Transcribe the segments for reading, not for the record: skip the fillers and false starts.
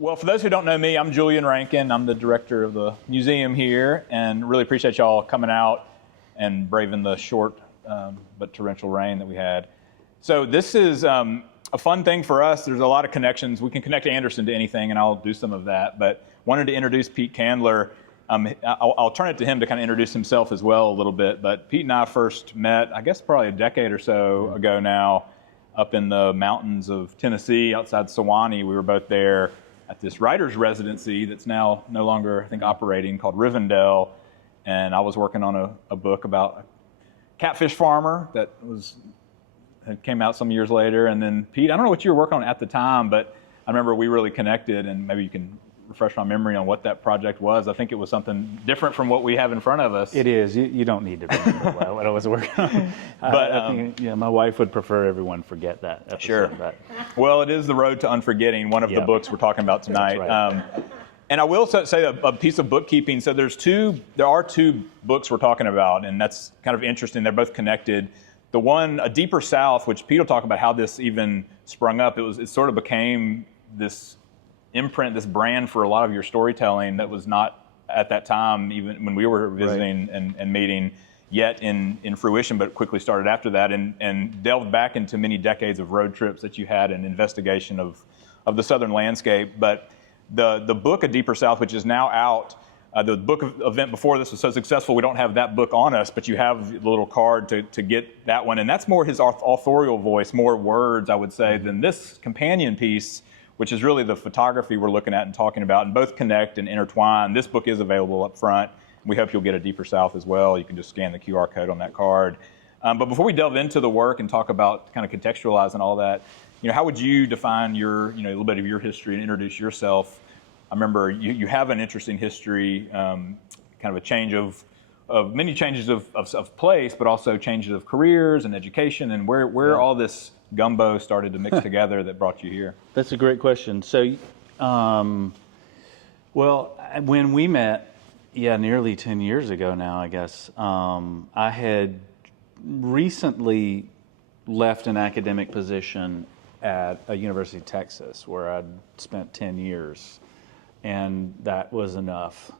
Well, for those who don't know me, I'm Julian Rankin. I'm the director of the museum here, and really appreciate y'all coming out and braving the short but torrential rain that we had. So this is a fun thing for us. There's a lot of connections. We can connect Anderson to anything, and I'll do some of that. But wanted to introduce Pete Candler. I'll turn it to him to kind of introduce himself as well a little bit. But Pete and I first met, I guess, probably a decade or so ago now, up in the mountains of Tennessee, outside Sewanee. We were both there at this writer's residency that's now no longer, I think, operating, called Rivendell. And I was working on a book about a catfish farmer that came out some years later. And then Pete, I don't know what you were working on at the time, but I remember we really connected, and maybe you can refresh my memory on what that project was. I think it was something different from what we have in front of us. It is. You don't need to remember what I was working on. But I think, my wife would prefer everyone forget that episode. Sure. But. Well, it is The Road to Unforgetting, one of the books we're talking about tonight. That's right. And I will say a piece of bookkeeping. So there are two books we're talking about, and that's kind of interesting. They're both connected. The one, A Deeper South, which Pete will talk about how this even sprung up. It sort of became this imprint, this brand for a lot of your storytelling that was not at that time, even when we were visiting and meeting, yet in fruition, but quickly started after that, and delved back into many decades of road trips that you had and investigation of the Southern landscape. But the book, A Deeper South, which is now out, the book event before this was so successful, we don't have that book on us, but you have the little card to get that one. And that's more his authorial voice, more words, I would say, than this companion piece, which is really the photography we're looking at and talking about, and both connect and intertwine. This book is available up front. We hope you'll get A Deeper South as well. You can just scan the QR code on that card. But before we delve into the work and talk about kind of contextualizing all that, how would you define your, a little bit of your history and introduce yourself? I remember you have an interesting history, kind of a change of many changes of place, but also changes of careers and education, and where all this gumbo started to mix together that brought you here. That's a great question. So, when we met, nearly 10 years ago now, I guess, I had recently left an academic position at a University of Texas where I'd spent 10 years. And that was enough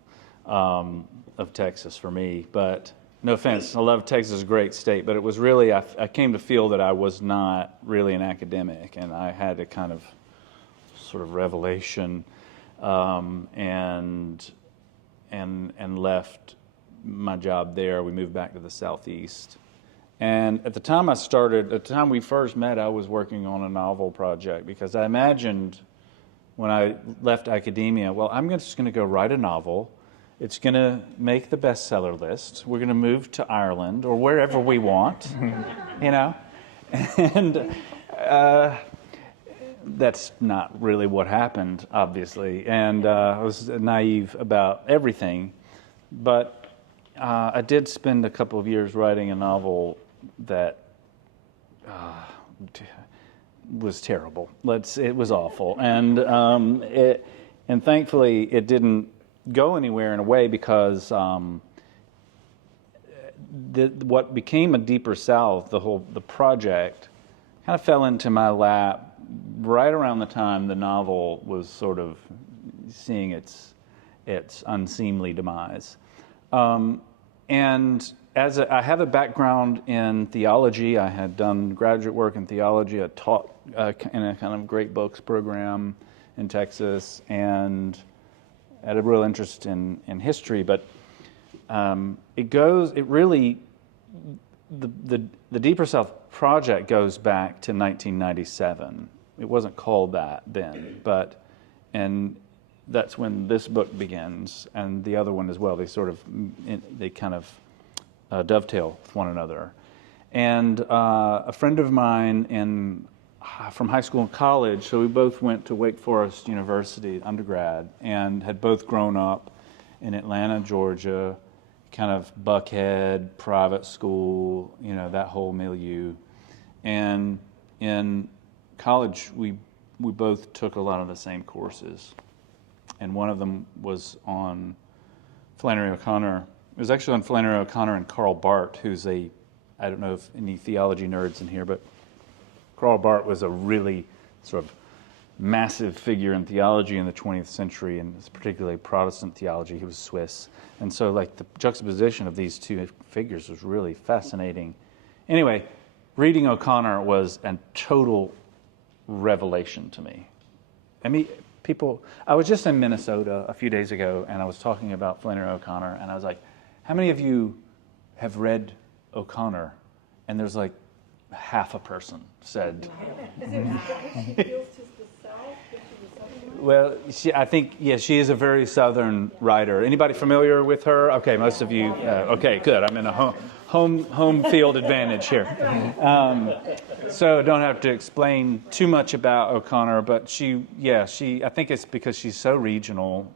of Texas for me. But no offense, I love Texas, it's a great state, but it was really, I came to feel that I was not really an academic, and I had a kind of sort of revelation, and left my job there. We moved back to the Southeast. And at the time we first met, I was working on a novel project, because I imagined when I left academia, well, I'm just going to go write a novel. It's going to make the bestseller list. We're going to move to Ireland or wherever we want, And that's not really what happened, obviously. And I was naive about everything. But I did spend a couple of years writing a novel that was terrible. It was awful. And thankfully it didn't go anywhere in a way, because what became A Deeper South, the project, kind of fell into my lap right around the time the novel was sort of seeing its unseemly demise. And I have a background in theology. I had done graduate work in theology. I taught in a kind of great books program in Texas, and had a real interest in history, but the Deeper South project goes back to 1997. It wasn't called that then, and that's when this book begins, and the other one as well. They kind of dovetail with one another. And a friend of mine from high school and college, so we both went to Wake Forest University undergrad, and had both grown up in Atlanta, Georgia, kind of Buckhead, private school, that whole milieu. And in college, we both took a lot of the same courses. And one of them was on Flannery O'Connor. It was actually on Flannery O'Connor and Karl Barth, who's I don't know if any theology nerds in here, but Karl Barth was a really sort of massive figure in theology in the 20th century, and particularly Protestant theology. He was Swiss. And so like the juxtaposition of these two figures was really fascinating. Anyway, reading O'Connor was a total revelation to me. I mean, I was just in Minnesota a few days ago, and I was talking about Flannery O'Connor, and I was like, how many of you have read O'Connor? And there's like half a person said. Is it appeals to the South? Well, I think, she is a very Southern writer. Anybody familiar with her? Okay, most of you. Okay, good. I'm in a home field advantage here. So don't have to explain too much about O'Connor, but I think it's because she's so regional.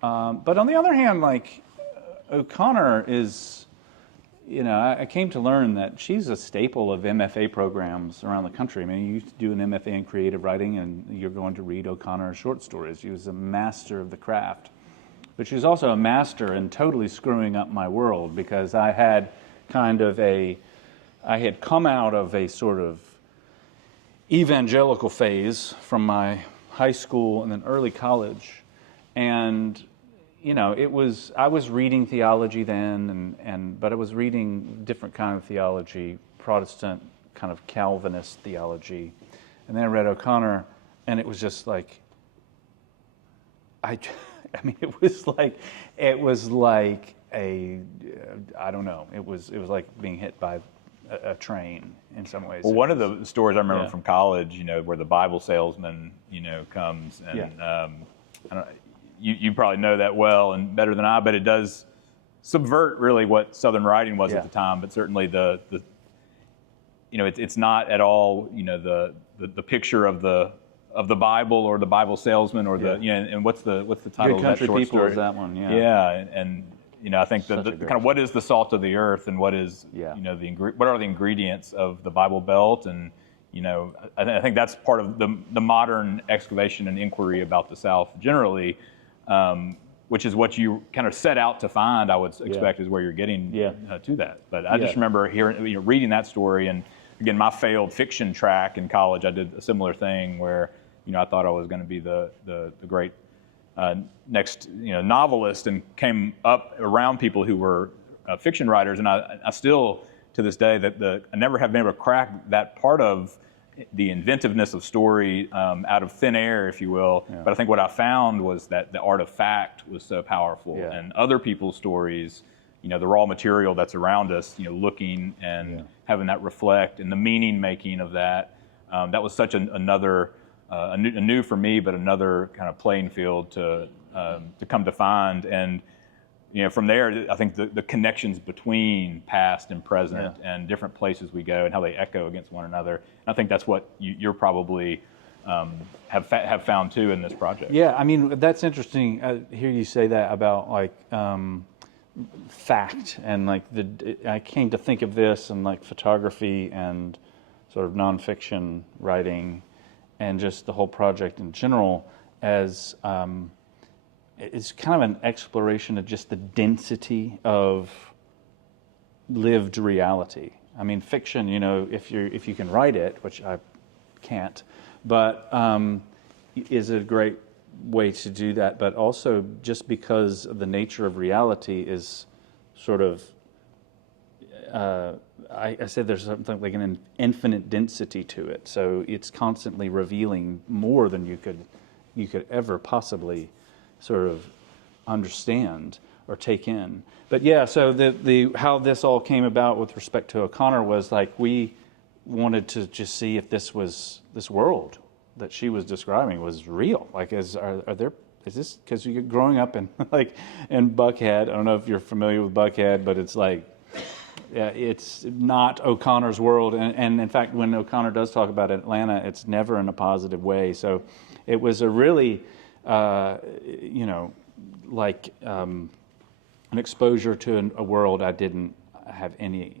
But on the other hand, like, O'Connor is, I came to learn that she's a staple of MFA programs around the country. I mean, you used to do an MFA in creative writing, and you're going to read O'Connor's short stories. She was a master of the craft. But she was also a master in totally screwing up my world, because I had come out of a sort of evangelical phase from my high school and then early college. And I was reading theology then, but I was reading different kind of theology, Protestant kind of Calvinist theology. And then I read O'Connor, and it was just like, it was like I don't know. It was like being hit by a train in some ways. Well, one of the stories I remember from college, where the Bible salesman, comes and I don't. You probably know that well and better than I, but it does subvert really what Southern writing was at the time. But certainly it's not at all the picture of the Bible or the Bible salesman or and what's the title Good of that Country short People story? Is that one? And I think the kind of what is the salt of the earth and what is what are the ingredients of the Bible Belt, and I think that's part of the modern excavation and inquiry about the South generally. Which is what you kind of set out to find, I would expect, is where you're getting to that. But I just remember reading that story, and again, my failed fiction track in college, I did a similar thing where I thought I was going to be the great next novelist, and came up around people who were fiction writers, and I still to this day I never have been able to crack that part of the inventiveness of story out of thin air, if you will. But I think what I found was that the art of fact was so powerful, and other people's stories, the raw material that's around us, looking and having that reflect, and the meaning making of that. That was such another new for me, but another kind of playing field to come to find. And from there, I think the connections between past and present and different places we go and how they echo against one another. And I think that's what you're probably have found too in this project. Yeah, I mean, that's interesting. I hear you say that about like fact, and like I came to think of this and like photography and sort of nonfiction writing, and just the whole project in general as it's kind of an exploration of just the density of lived reality. I mean, fiction, if you can write it, which I can't, but is a great way to do that. But also, just because of the nature of reality is sort of, I said there's something like an infinite density to it. So it's constantly revealing more than you could ever possibly sort of understand or take in. But so the how this all came about with respect to O'Connor was like we wanted to just see if this world that she was describing was real. Like, is this because you're growing up in in Buckhead? I don't know if you're familiar with Buckhead, but it's like it's not O'Connor's world. And in fact, when O'Connor does talk about Atlanta, it's never in a positive way. So it was a really an exposure to a world I didn't have any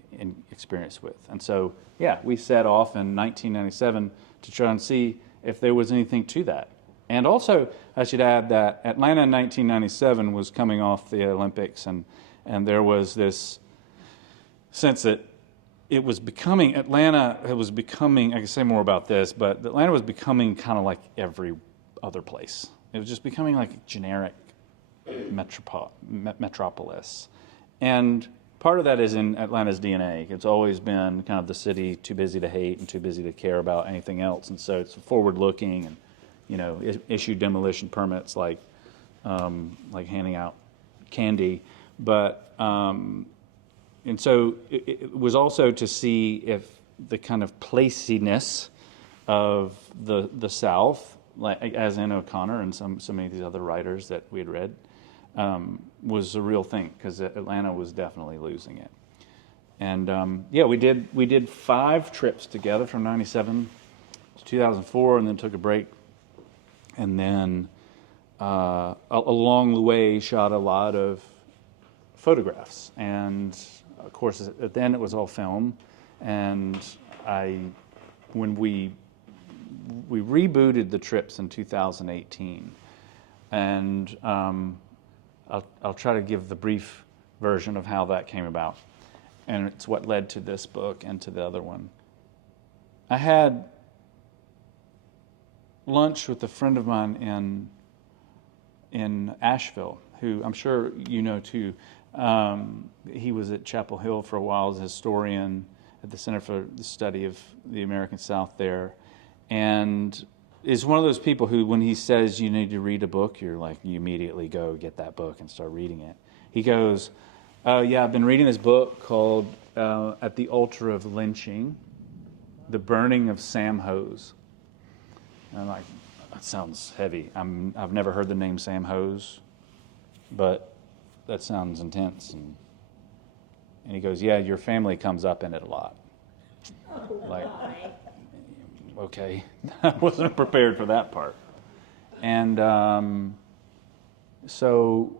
experience with. And so, we set off in 1997 to try and see if there was anything to that. And also, I should add that Atlanta in 1997 was coming off the Olympics, and there was this sense that it was becoming, Atlanta, it was becoming, I can say more about this, but Atlanta was becoming kind of like every other place. It was just becoming like a generic metropolis. And part of that is in Atlanta's DNA. It's always been kind of the city too busy to hate and too busy to care about anything else. And so it's forward-looking and, issue demolition permits like handing out candy. But, and so it was also to see if the kind of placiness of the South, like as in O'Connor and so many of these other writers that we had read, was a real thing, because Atlanta was definitely losing it. And we did 5 trips together from '97 to 2004, and then took a break, and then along the way shot a lot of photographs. And of course, then it was all film, and when we rebooted the trips in 2018, and I'll try to give the brief version of how that came about, and it's what led to this book and to the other one. I had lunch with a friend of mine in Asheville, who I'm sure you know too. He was at Chapel Hill for a while as a historian at the Center for the Study of the American South there, and is one of those people who, when he says you need to read a book, you immediately go get that book and start reading it. He goes, I've been reading this book called At the Altar of Lynching, The Burning of Sam Hose. And I'm like, that sounds heavy. I've never heard the name Sam Hose, but that sounds intense. And he goes, yeah, your family comes up in it a lot. Like, okay, I wasn't prepared for that part. And so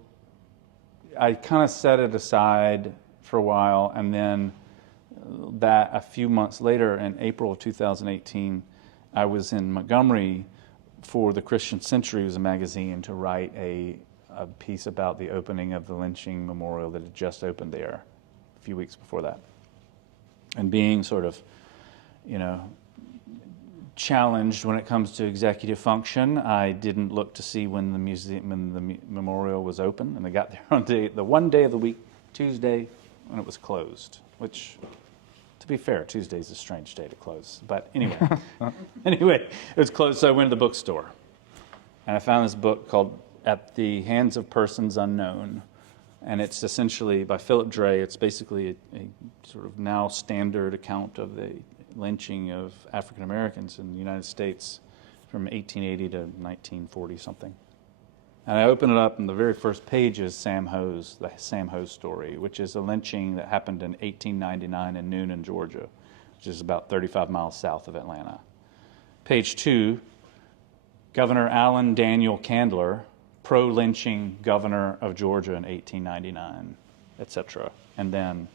I kind of set it aside for a while, and then that a few months later, in April of 2018, I was in Montgomery for the Christian Century, it was a magazine, to write a piece about the opening of the lynching memorial that had just opened there a few weeks before that. And being sort of, challenged when it comes to executive function, I didn't look to see when the memorial was open, and I got there on the one day of the week, Tuesday, when it was closed. Which, to be fair, Tuesday's a strange day to close. But anyway, it was closed. So I went to the bookstore, and I found this book called "At the Hands of Persons Unknown," and it's essentially by Philip Dray. It's basically a sort of now standard account of the lynching of African Americans in the United States from 1880 to 1940 something. And I open it up, and the very first page is Sam Hose, the Sam Hose story, which is a lynching that happened in 1899 in Noonan, Georgia, which is about 35 miles south of Atlanta. Page 2, Governor Allen Daniel Candler, pro-lynching governor of Georgia in 1899, etc. And then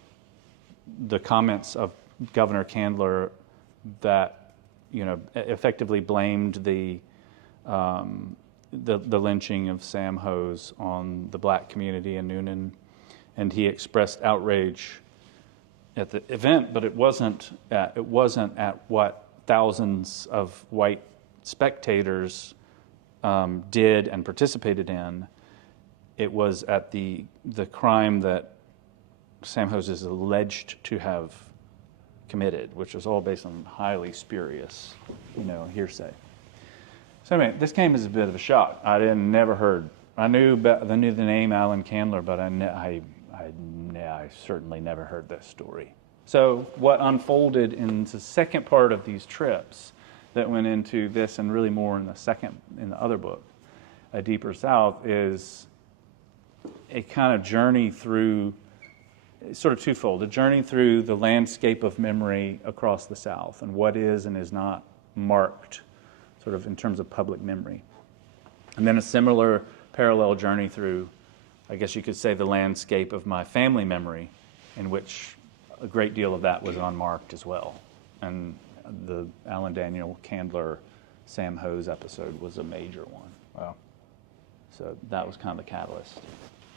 the comments of Governor Candler that, effectively blamed the lynching of Sam Hose on the black community in Noonan, and he expressed outrage at the event, but it wasn't at what thousands of white spectators did and participated in. It was at the crime that Sam Hose is alleged to have committed, which was all based on highly spurious, hearsay. So anyway, this came as a bit of a shock. I knew the name Alan Candler, but I certainly never heard this story. So what unfolded in the second part of these trips that went into this, and really more in the other book, A Deeper South, is a kind of journey through, sort of twofold, a journey through the landscape of memory across the South and what is and is not marked sort of in terms of public memory. And then a similar parallel journey through, I guess you could say, the landscape of my family memory, in which a great deal of that was unmarked as well. And the Alan Daniel Candler Sam Hose episode was a major one. Wow. So that was kind of the catalyst.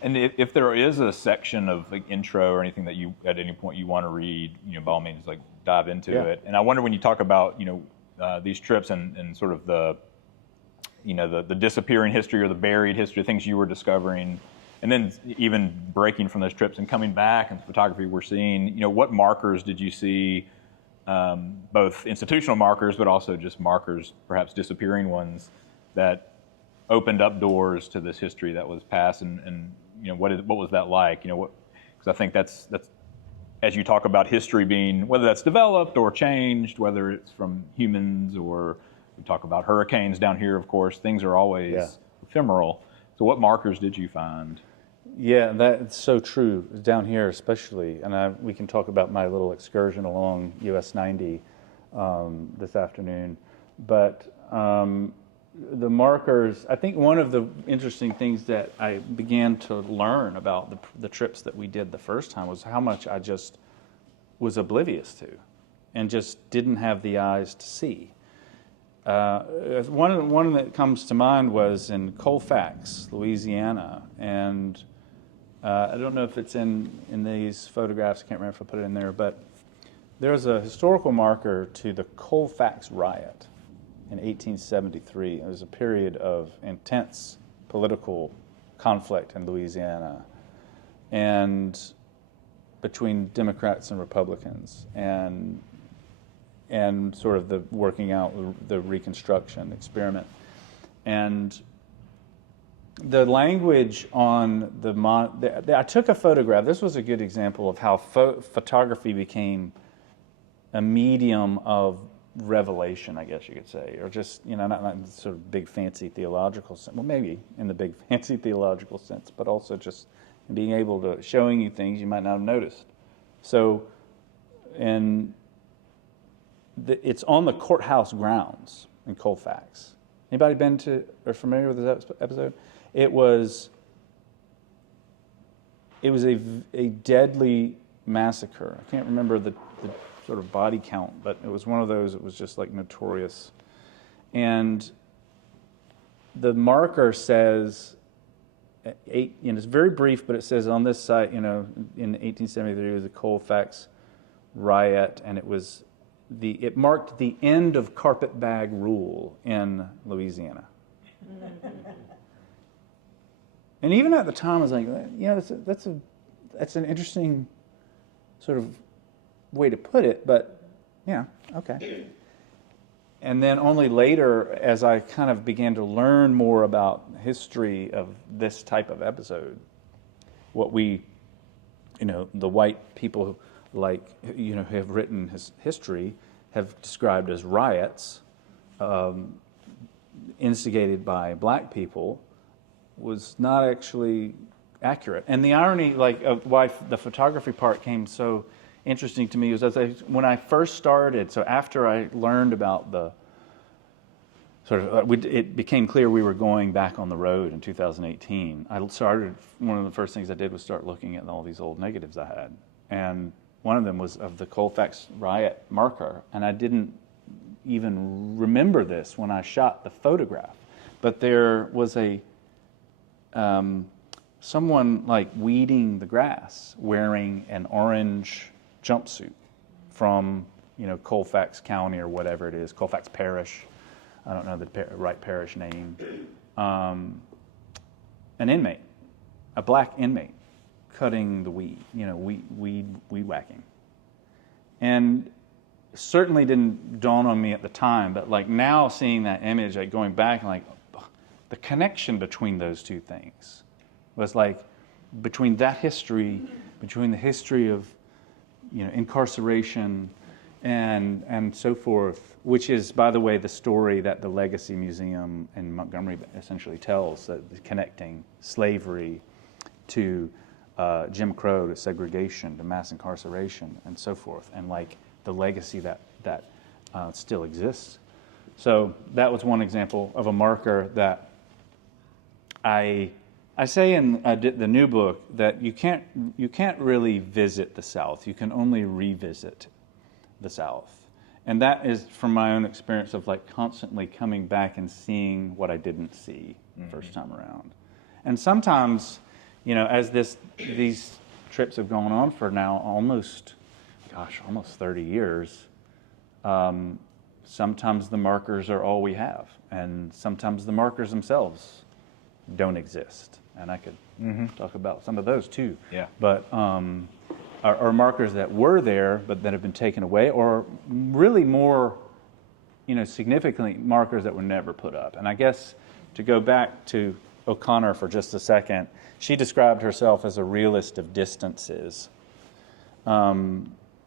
And if there is a section of like intro or anything that you at any point you want to read, by all means, like dive into it. And I wonder when you talk about, these trips and sort of the disappearing history or the buried history, things you were discovering, and then even breaking from those trips and coming back and photography we're seeing, what markers did you see, both institutional markers, but also just markers, perhaps disappearing ones, that opened up doors to this history that was past, and what was that like? Because I think that's as you talk about history being, whether that's developed or changed, whether it's from humans, or we talk about hurricanes down here, of course, things are always ephemeral. So what markers did you find? Yeah, that's so true, down here especially. And we can talk about my little excursion along US 90 this afternoon. But the markers, I think one of the interesting things that I began to learn about the trips that we did the first time was how much I just was oblivious to and just didn't have the eyes to see. One that comes to mind was in Colfax, Louisiana, and I don't know if it's in these photographs, I can't remember if I put it in there, but there's a historical marker to the Colfax riot in 1873. It was a period of intense political conflict in Louisiana, and between Democrats and Republicans, and sort of the working out the Reconstruction experiment. And the language on I took a photograph. This was a good example of how photography became a medium of revelation, I guess you could say, or just, not in sort of big fancy theological sense. Well, maybe in the big fancy theological sense, but also just being able to showing you things you might not have noticed. So, it's on the courthouse grounds in Colfax. Anybody been to or familiar with this episode? It was a deadly massacre. I can't remember the sort of body count, but it was one of those. It was just like notorious. And the marker says, it's very brief, but it says on this site, in 1873 it was the Colfax riot, and it marked the end of carpetbag rule in Louisiana. And even at the time, I was like, that's an interesting sort of way to put it, but yeah, okay. And then only later, as I kind of began to learn more about history of this type of episode, what we, the white people who have written history have described as riots, instigated by black people, was not actually accurate. And the irony, of why the photography part came so interesting to me was when I first started. So after I learned about the sort of, it became clear we were going back on the road in 2018. One of the first things I did was start looking at all these old negatives I had, and one of them was of the Colfax riot marker, and I didn't even remember this when I shot the photograph. But there was someone weeding the grass wearing an orange jumpsuit from Colfax County or whatever it is, Colfax Parish. I don't know the right parish name. An inmate, a black inmate, cutting the weed, weed whacking. And certainly didn't dawn on me at the time, but now seeing that image, going back and the connection between those two things was between that history, between the history of incarceration and so forth, which is, by the way, the story that the Legacy Museum in Montgomery essentially tells, that connecting slavery to Jim Crow, to segregation, to mass incarceration, and so forth, and the legacy that still exists. So that was one example of a marker that I say in the new book that you can't really visit the South. You can only revisit the South. And that is from my own experience of constantly coming back and seeing what I didn't see the first time around. And sometimes, as these trips have gone on for now almost 30 years, sometimes the markers are all we have, and sometimes the markers themselves don't exist. And I could talk about some of those too. Yeah. But are markers that were there but that have been taken away, or really more, significantly markers that were never put up. And I guess to go back to O'Connor for just a second, she described herself as a realist of distances,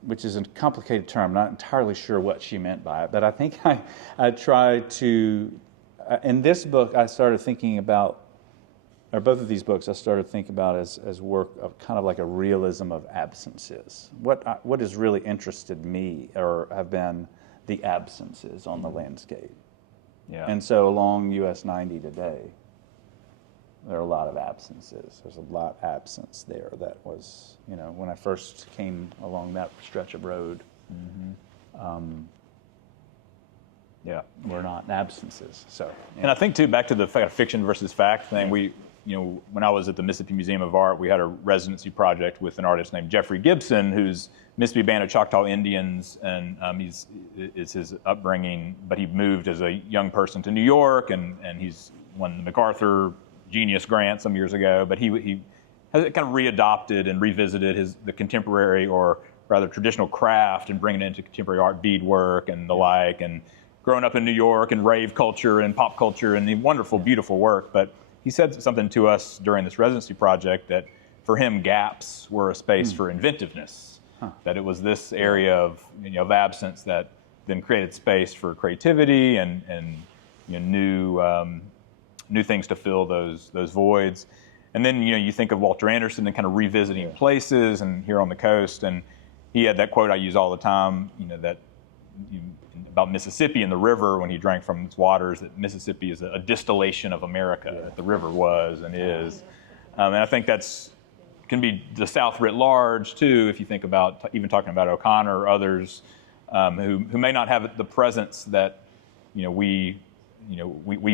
which is a complicated term. I'm not entirely sure what she meant by it, but I think I tried to, in this book, I started thinking about, or both of these books, I started thinking about as work of kind of like a realism of absences. What has really interested me, or have been the absences on the landscape. Yeah. And so along US 90 today, there are a lot of absences. There's a lot of absence there that was, when I first came along that stretch of road, were not absences. So, And I think too, back to the fiction versus fact thing, when I was at the Mississippi Museum of Art, we had a residency project with an artist named Jeffrey Gibson, who's Mississippi Band of Choctaw Indians, and it's his upbringing, but he moved as a young person to New York, and he's won the MacArthur Genius Grant some years ago, but he has kind of readopted and revisited the contemporary, or rather traditional craft, and bringing it into contemporary art, beadwork and the like, and growing up in New York and rave culture and pop culture and the wonderful, beautiful work. But he said something to us during this residency project that for him, gaps were a space for inventiveness, that it was this area of absence that then created space for creativity and new things to fill those voids. And then you think of Walter Anderson and kind of revisiting places, and here on the coast, and he had that quote I use all the time, about Mississippi and the river when he drank from its waters, that Mississippi is a distillation of America, that the river was and is. And I think can be the South writ large too, if you think about even talking about O'Connor or others who may not have the presence that we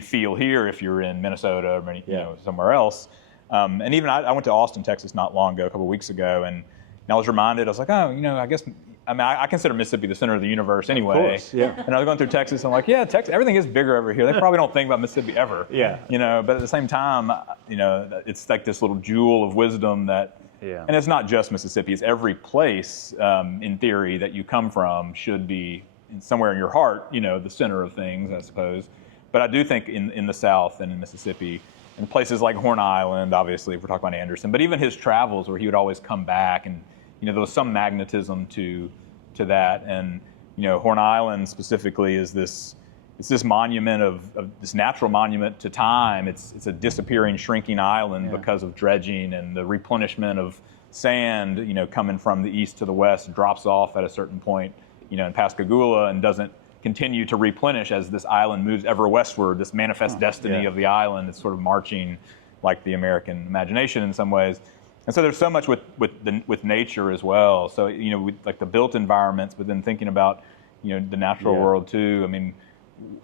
feel here if you're in Minnesota or somewhere else. And even I went to Austin, Texas not long ago, a couple of weeks ago, and I was reminded, I was like, I guess, I consider Mississippi the center of the universe anyway. Of course, yeah. And I was going through Texas, and I'm like, Texas, everything is bigger over here. They probably don't think about Mississippi ever. Yeah. But at the same time, it's like this little jewel of wisdom that, and it's not just Mississippi, it's every place, in theory, that you come from should be somewhere in your heart, the center of things, I suppose. But I do think in the South and in Mississippi, and places like Horn Island, obviously, if we're talking about Anderson, but even his travels where he would always come back, and there was some magnetism to that. And Horn Island specifically is this monument of this natural monument to time. It's a disappearing, shrinking island because of dredging and the replenishment of sand, coming from the east to the west, drops off at a certain point, in Pascagoula, and doesn't continue to replenish as this island moves ever westward. This manifest destiny of the island is sort of marching like the American imagination in some ways. And so there's so much with nature as well. So like the built environments, but then thinking about the natural world too. I mean,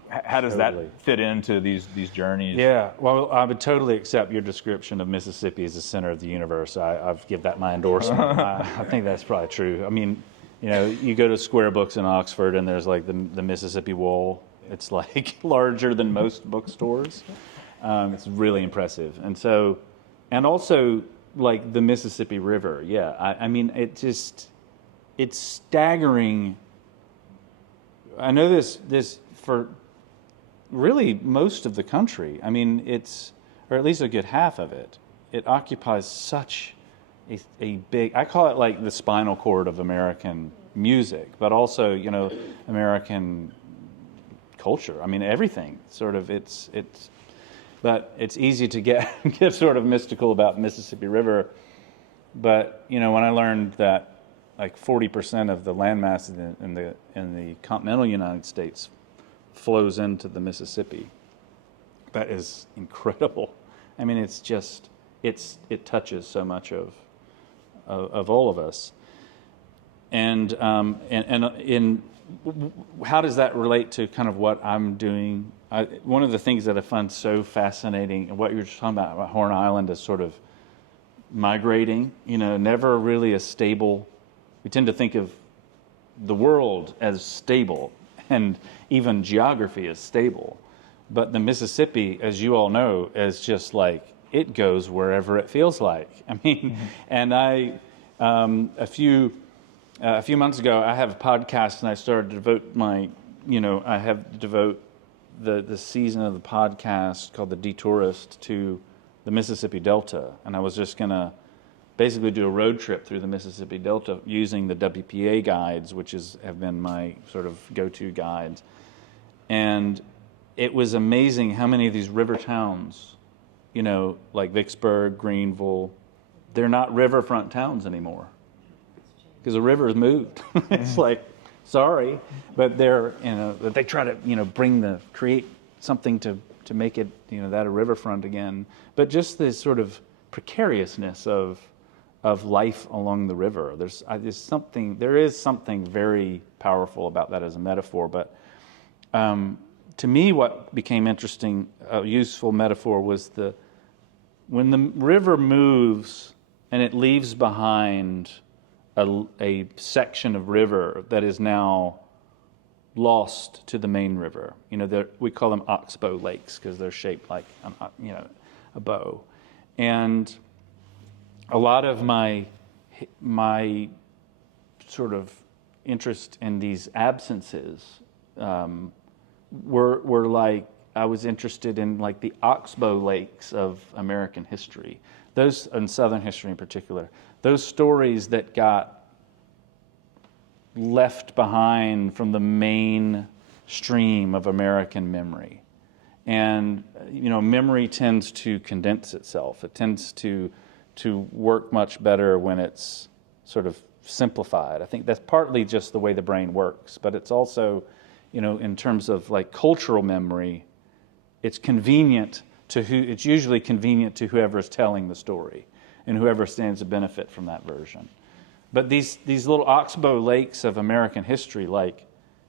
how does that fit into these journeys? Yeah, well, I would totally accept your description of Mississippi as the center of the universe. I've give that my endorsement. I think that's probably true. I mean, you go to Square Books in Oxford, and there's like the Mississippi Wall. It's like larger than most bookstores. It's really impressive. And also like the Mississippi River. Yeah, I mean, it's staggering. I know this for really most of the country. I mean, or at least a good half of it. It occupies such a big, I call it like the spinal cord of American music, but also, American culture. I mean, everything sort of, but it's easy to get sort of mystical about Mississippi River. But, when I learned that like 40% of the landmass in the continental United States flows into the Mississippi, that is incredible. I mean, it's just, it touches so much of all of us. And in how does that relate to kind of what I'm doing? One of the things that I find so fascinating, and what you're just talking about Horn Island, is sort of migrating, never really a stable. We tend to think of the world as stable and even geography as stable. But the Mississippi, as you all know, is just like, it goes wherever it feels like. I mean, and a few months ago, I have a podcast, and I started to devote the season of the podcast called The Detourist to the Mississippi Delta. And I was just going to basically do a road trip through the Mississippi Delta using the WPA guides, which have been my sort of go-to guides. And it was amazing how many of these river towns, like Vicksburg, Greenville, they're not riverfront towns anymore because the river has moved. It's like, sorry, but they try to, create something to make it, that a riverfront again. But just this sort of precariousness of life along the river. There is something very powerful about that as a metaphor. But to me, what became interesting, a useful metaphor was when the river moves and it leaves behind a section of river that is now lost to the main river. We call them oxbow lakes because they're shaped like a bow. And a lot of my sort of interest in these absences were like, I was interested in like the oxbow lakes of American history, those and Southern history in particular, those stories that got left behind from the main stream of American memory. And memory tends to condense itself. It tends to work much better when it's sort of simplified. I think that's partly just the way the brain works, but it's also, in terms of like cultural memory, it's usually convenient to whoever is telling the story and whoever stands to benefit from that version. But these little oxbow lakes of American history, like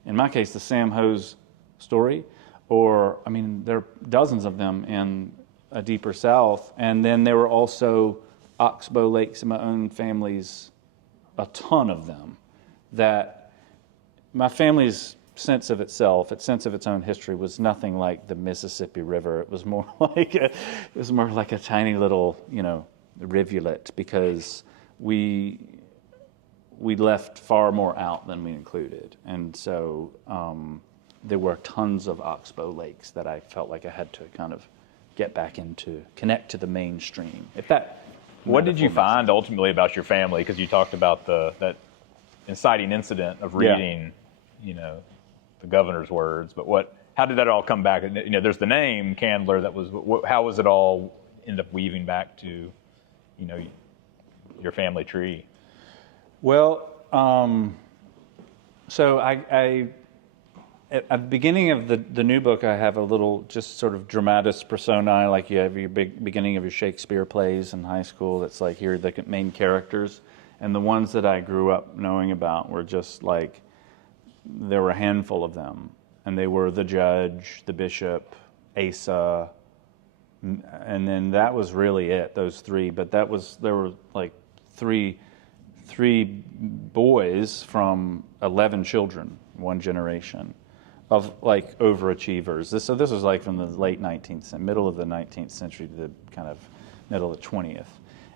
in my case, the Sam Hose story, or there are dozens of them in a deeper South, and then there were also oxbow lakes in my own family's, a ton of them, that my family's sense of itself, its sense of its own history, was nothing like the Mississippi River. It was more like a tiny little, rivulet, because we left far more out than we included, and so there were tons of oxbow lakes that I felt like I had to kind of get back into, connect to the mainstream. What did you find ultimately about your family? Because you talked about that inciting incident of reading, the governor's words. But how did that all come back? There's the name Candler. How was it all end up weaving back to, your family tree? Well, so I at the beginning of the new book, I have a little just sort of dramatis personae, like you have your beginning of your Shakespeare plays in high school. That's like, here are the main characters. And the ones that I grew up knowing about were just like, there were a handful of them. And they were the judge, the bishop, Asa, and then that was really it, those three. But there were like three boys from 11 children, one generation, of like overachievers. So this was like from the late 19th, middle of the 19th century to the kind of middle of the 20th.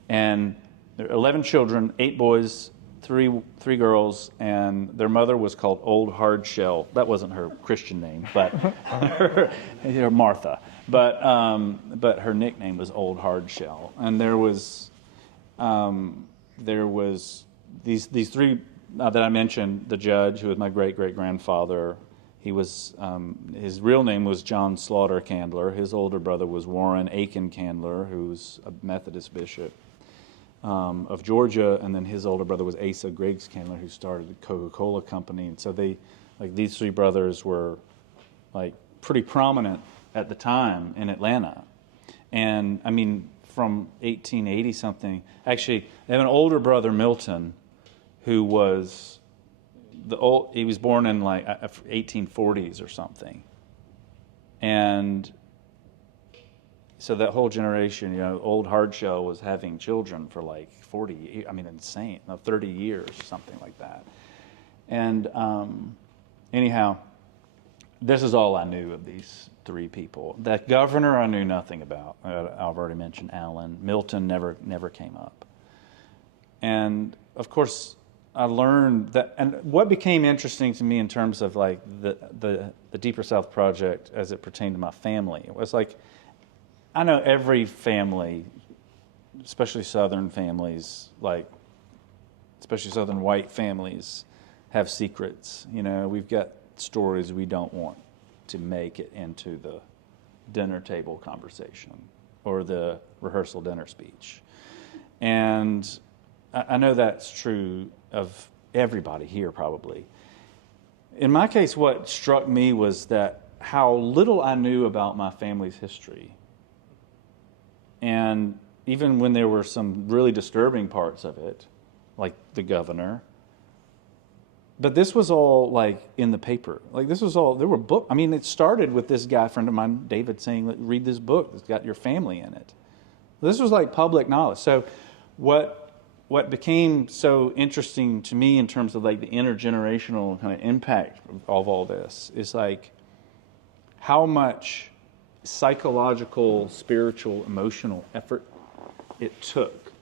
And there were 11 children, 8 boys, three girls, and their mother was called Old Hardshell. That wasn't her Christian name, but Martha. But her nickname was Old Hardshell. And there was these three that I mentioned. The judge, who was my great-great-grandfather, he was his real name was John Slaughter Candler. His older brother was Warren Aiken Candler, who was a Methodist bishop of Georgia, and then his older brother was Asa Griggs Candler, who started the Coca-Cola company. And so these three brothers were like pretty prominent at the time in Atlanta. And from 1880 something, actually, they have an older brother, Milton, who was he was born in like 1840s or something. And so that whole generation, old Hardshell was having children for like 40, insane, 30 years, something like that. And anyhow, this is all I knew of these three people. That governor I knew nothing about. I've already mentioned Allen. Milton never came up. And of course, I learned that, and what became interesting to me in terms of like the Deeper South Project as it pertained to my family, it was like, I know every family, especially Southern families, like especially Southern white families, have secrets. We've got stories we don't want to make it into the dinner table conversation or the rehearsal dinner speech. And I know that's true of everybody here probably. In my case, what struck me was that how little I knew about my family's history. And even when there were some really disturbing parts of it, like the governor, but this was all like in the paper. Like this was all, there were books. It started with this guy, friend of mine, David, saying, read this book. It's got your family in it. This was like public knowledge. So what became so interesting to me in terms of like the intergenerational kind of impact of all this is like how much psychological, spiritual, emotional effort it took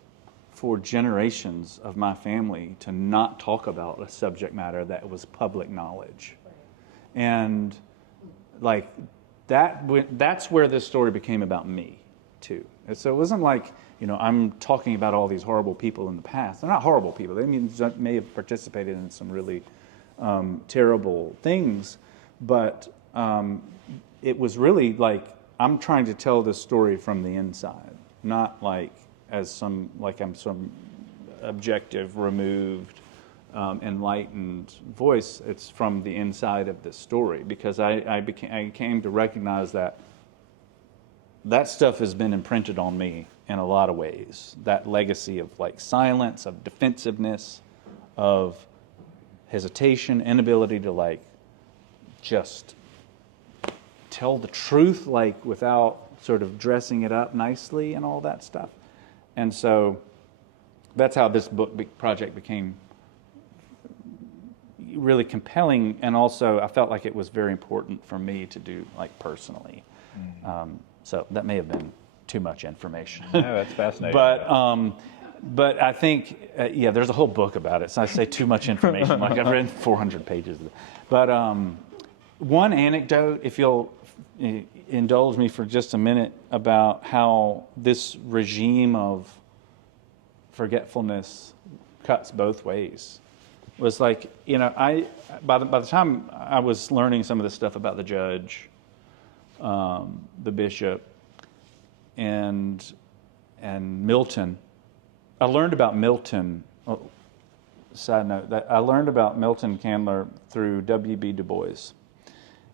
for generations of my family to not talk about a subject matter that was public knowledge. And like that's where this story became about me too. And so it wasn't like, I'm talking about all these horrible people in the past. They're not horrible people. They may have participated in some really terrible things, but it was really like I'm trying to tell this story from the inside, not like I'm some objective, removed, enlightened voice. It's from the inside of this story because I came to recognize that stuff has been imprinted on me in a lot of ways. That legacy of like silence, of defensiveness, of hesitation, inability to like just tell the truth like without sort of dressing it up nicely and all that stuff. And so that's how this book project became really compelling, and also I felt like it was very important for me to do like personally. So that may have been too much information. No, that's fascinating. But I think, there's a whole book about it. So I say too much information. Like I've read 400 pages of it. But one anecdote, if you'll indulge me for just a minute, about how this regime of forgetfulness cuts both ways, was like, by the time I was learning some of this stuff about the judge, the bishop, and Milton, I learned about Milton. Side note, that I learned about Milton Candler through W.B. Du Bois,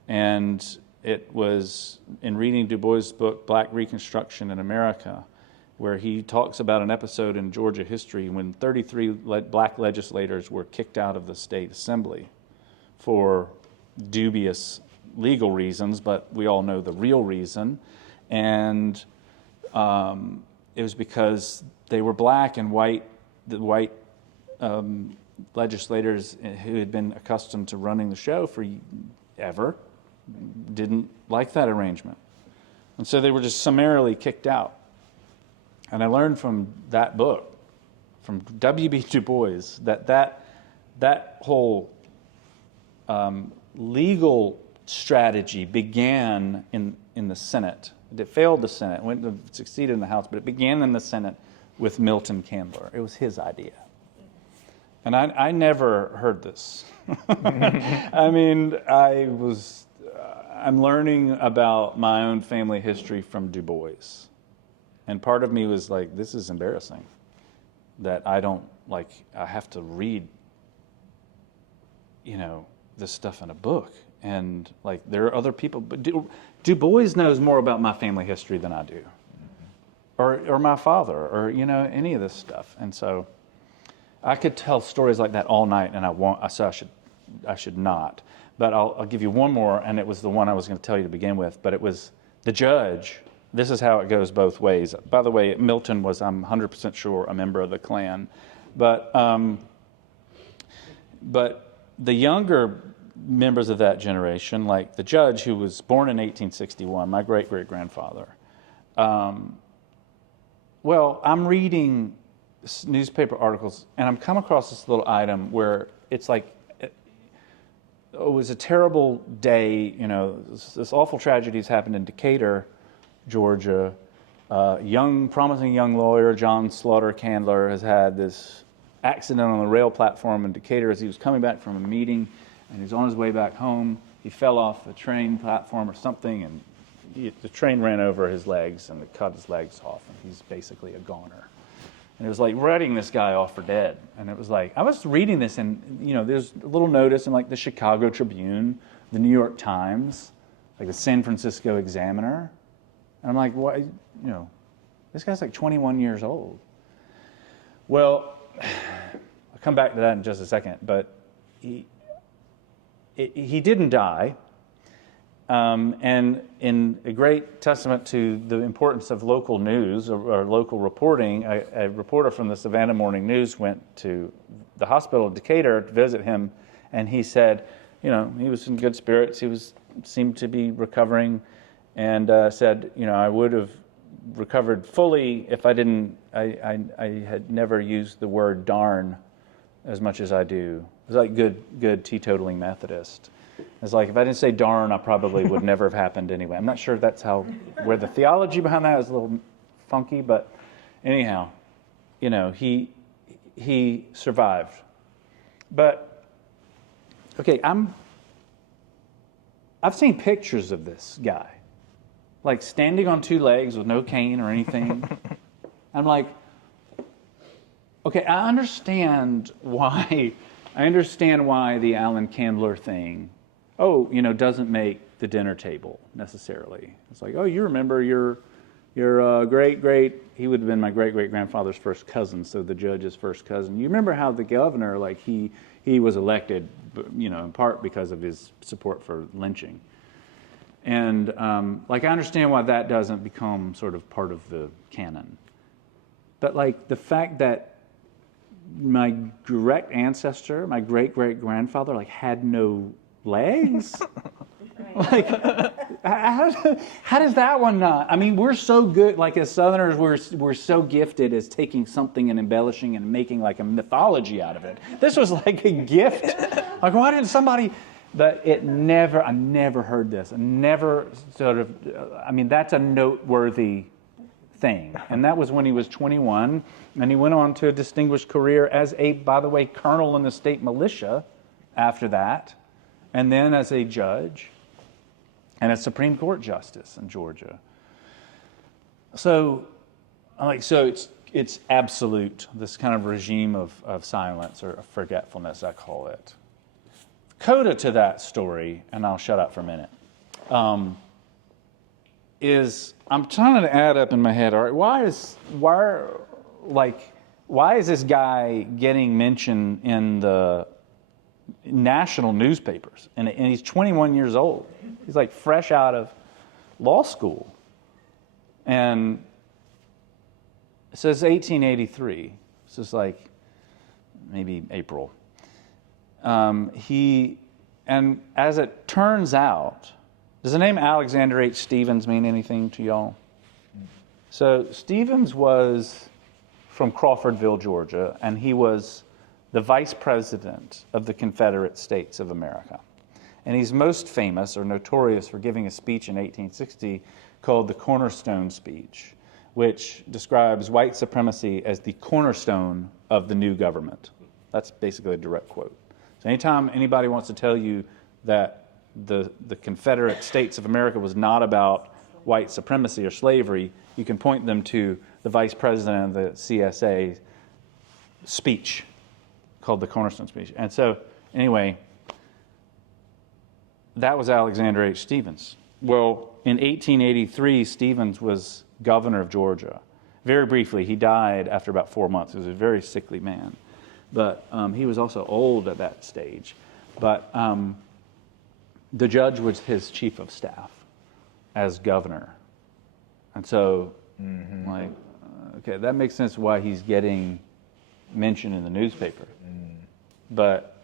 and it was in reading Du Bois' book Black Reconstruction in America, where he talks about an episode in Georgia history when 33 black legislators were kicked out of the state assembly for dubious legal reasons, but we all know the real reason. And it was because they were black, and the white legislators who had been accustomed to running the show forever didn't like that arrangement. And so they were just summarily kicked out. And I learned from that book, from W.B. Du Bois, that whole legal strategy began in the Senate. It failed the Senate, went to succeed in the House, but it began in the Senate with Milton Candler. It was his idea. And I never heard this. I'm learning about my own family history from Du Bois. And part of me was like, this is embarrassing that I have to read, this stuff in a book. And like, there are other people, but Du Bois knows more about my family history than I do. Or my father, or, any of this stuff. And so I could tell stories like that all night, and I should not. But I'll give you one more, and it was the one I was going to tell you to begin with. But it was the judge this is how it goes both ways. By the way, Milton was, I'm 100% sure, a member of the Klan. But the younger members of that generation, like the judge who was born in 1861, my great-great-grandfather, well, I'm reading newspaper articles, and I'm come across this little item where it's like, it was a terrible day, you know, this awful tragedies happened in Decatur, Georgia. Promising young lawyer John Slaughter Candler has had this accident on the rail platform in Decatur as he was coming back from a meeting, and he's on his way back home. He fell off a train platform or something, and the train ran over his legs and it cut his legs off, and he's basically a goner. And it was like writing this guy off for dead. And it was like, I was reading this, and you know, there's a little notice in like the Chicago Tribune, the New York Times, like the San Francisco Examiner. And I'm like, what? You know, this guy's like 21 years old. Well, I'll come back to that in just a second, but he didn't die. And in a great testament to the importance of local news or local reporting, a reporter from the Savannah Morning News went to the hospital in Decatur to visit him, and he said, you know, he was in good spirits. He seemed to be recovering, and said, you know, I would have recovered fully if I had never used the word darn as much as I do. It was like good teetotaling Methodist. It's like, if I didn't say darn, I probably would never have happened anyway. I'm not sure that's where the theology behind that is a little funky, but anyhow, you know, he survived. But, okay, I've seen pictures of this guy, like standing on two legs with no cane or anything. I'm like, okay, I understand why the Alan Candler thing, doesn't make the dinner table necessarily. It's like, oh, you remember your great, he would have been my great-great-grandfather's first cousin, so the judge's first cousin. You remember how the governor, like he was elected, you know, in part because of his support for lynching. And I understand why that doesn't become sort of part of the canon. But like the fact that my direct ancestor, my great-great-grandfather, like had no legs? Like, how does that one not? I mean, we're so good, like as Southerners, we're so gifted as taking something and embellishing and making like a mythology out of it. This was like a gift. Like, why didn't somebody... But I never heard this. I never sort of, that's a noteworthy thing. And that was when he was 21, and he went on to a distinguished career as by the way, colonel in the state militia after that, and then as a judge and a Supreme Court justice in Georgia. So it's absolute, this kind of regime of silence or forgetfulness, I call it. Coda to that story, and I'll shut up for a minute, is I'm trying to add up in my head, all right, why is this guy getting mentioned in the national newspapers? And he's 21 years old. He's like fresh out of law school. And it says 1883. This is like maybe April. And as it turns out, does the name Alexander H. Stephens mean anything to y'all? So Stephens was from Crawfordville, Georgia, and he was the vice president of the Confederate States of America. And he's most famous or notorious for giving a speech in 1860 called the Cornerstone Speech, which describes white supremacy as the cornerstone of the new government. That's basically a direct quote. So anytime anybody wants to tell you that the Confederate States of America was not about white supremacy or slavery, you can point them to the vice president of the CSA speech called the Cornerstone Speech. And so, anyway, that was Alexander H. Stephens. Well, in 1883, Stephens was governor of Georgia. Very briefly, he died after about 4 months. He was a very sickly man. But he was also old at that stage. But the judge was his chief of staff as governor. And so, like, okay, that makes sense why he's getting mentioned in the newspaper. But,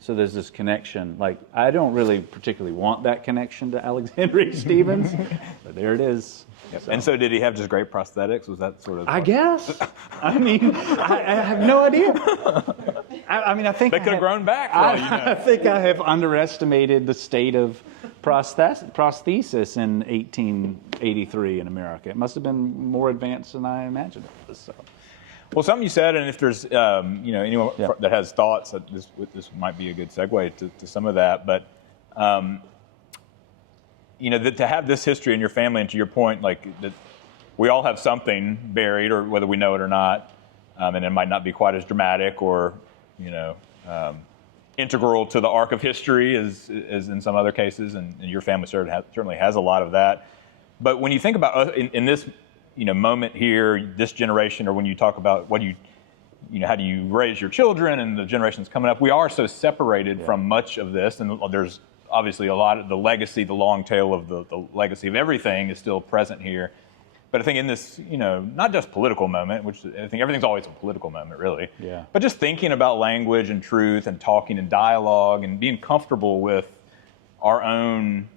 so there's this connection. Like, I don't really particularly want that connection to Alexander H. Stevens, but there it is. So. And so did he have just great prosthetics? Was that sort of... I guess. I mean, I have no idea. I mean, I think... They could have grown back, for all you know. I think I have underestimated the state of prosthesis in 1883 in America. It must have been more advanced than I imagined it was. So. Well, something you said, and if there's anyone that has thoughts, that this might be a good segue to some of that. But to have this history in your family, and to your point, like that, we all have something buried, or whether we know it or not, and it might not be quite as dramatic or integral to the arc of history as in some other cases, and your family certainly has a lot of that. But when you think about in this moment here, this generation, or when you talk about how do you raise your children and the generations coming up, we are so separated from much of this, and there's obviously a lot of the legacy, the long tail of the legacy of everything is still present here. But I think in this, not just political moment, which I think everything's always a political moment, really. Yeah. But just thinking about language and truth and talking and dialogue and being comfortable with our own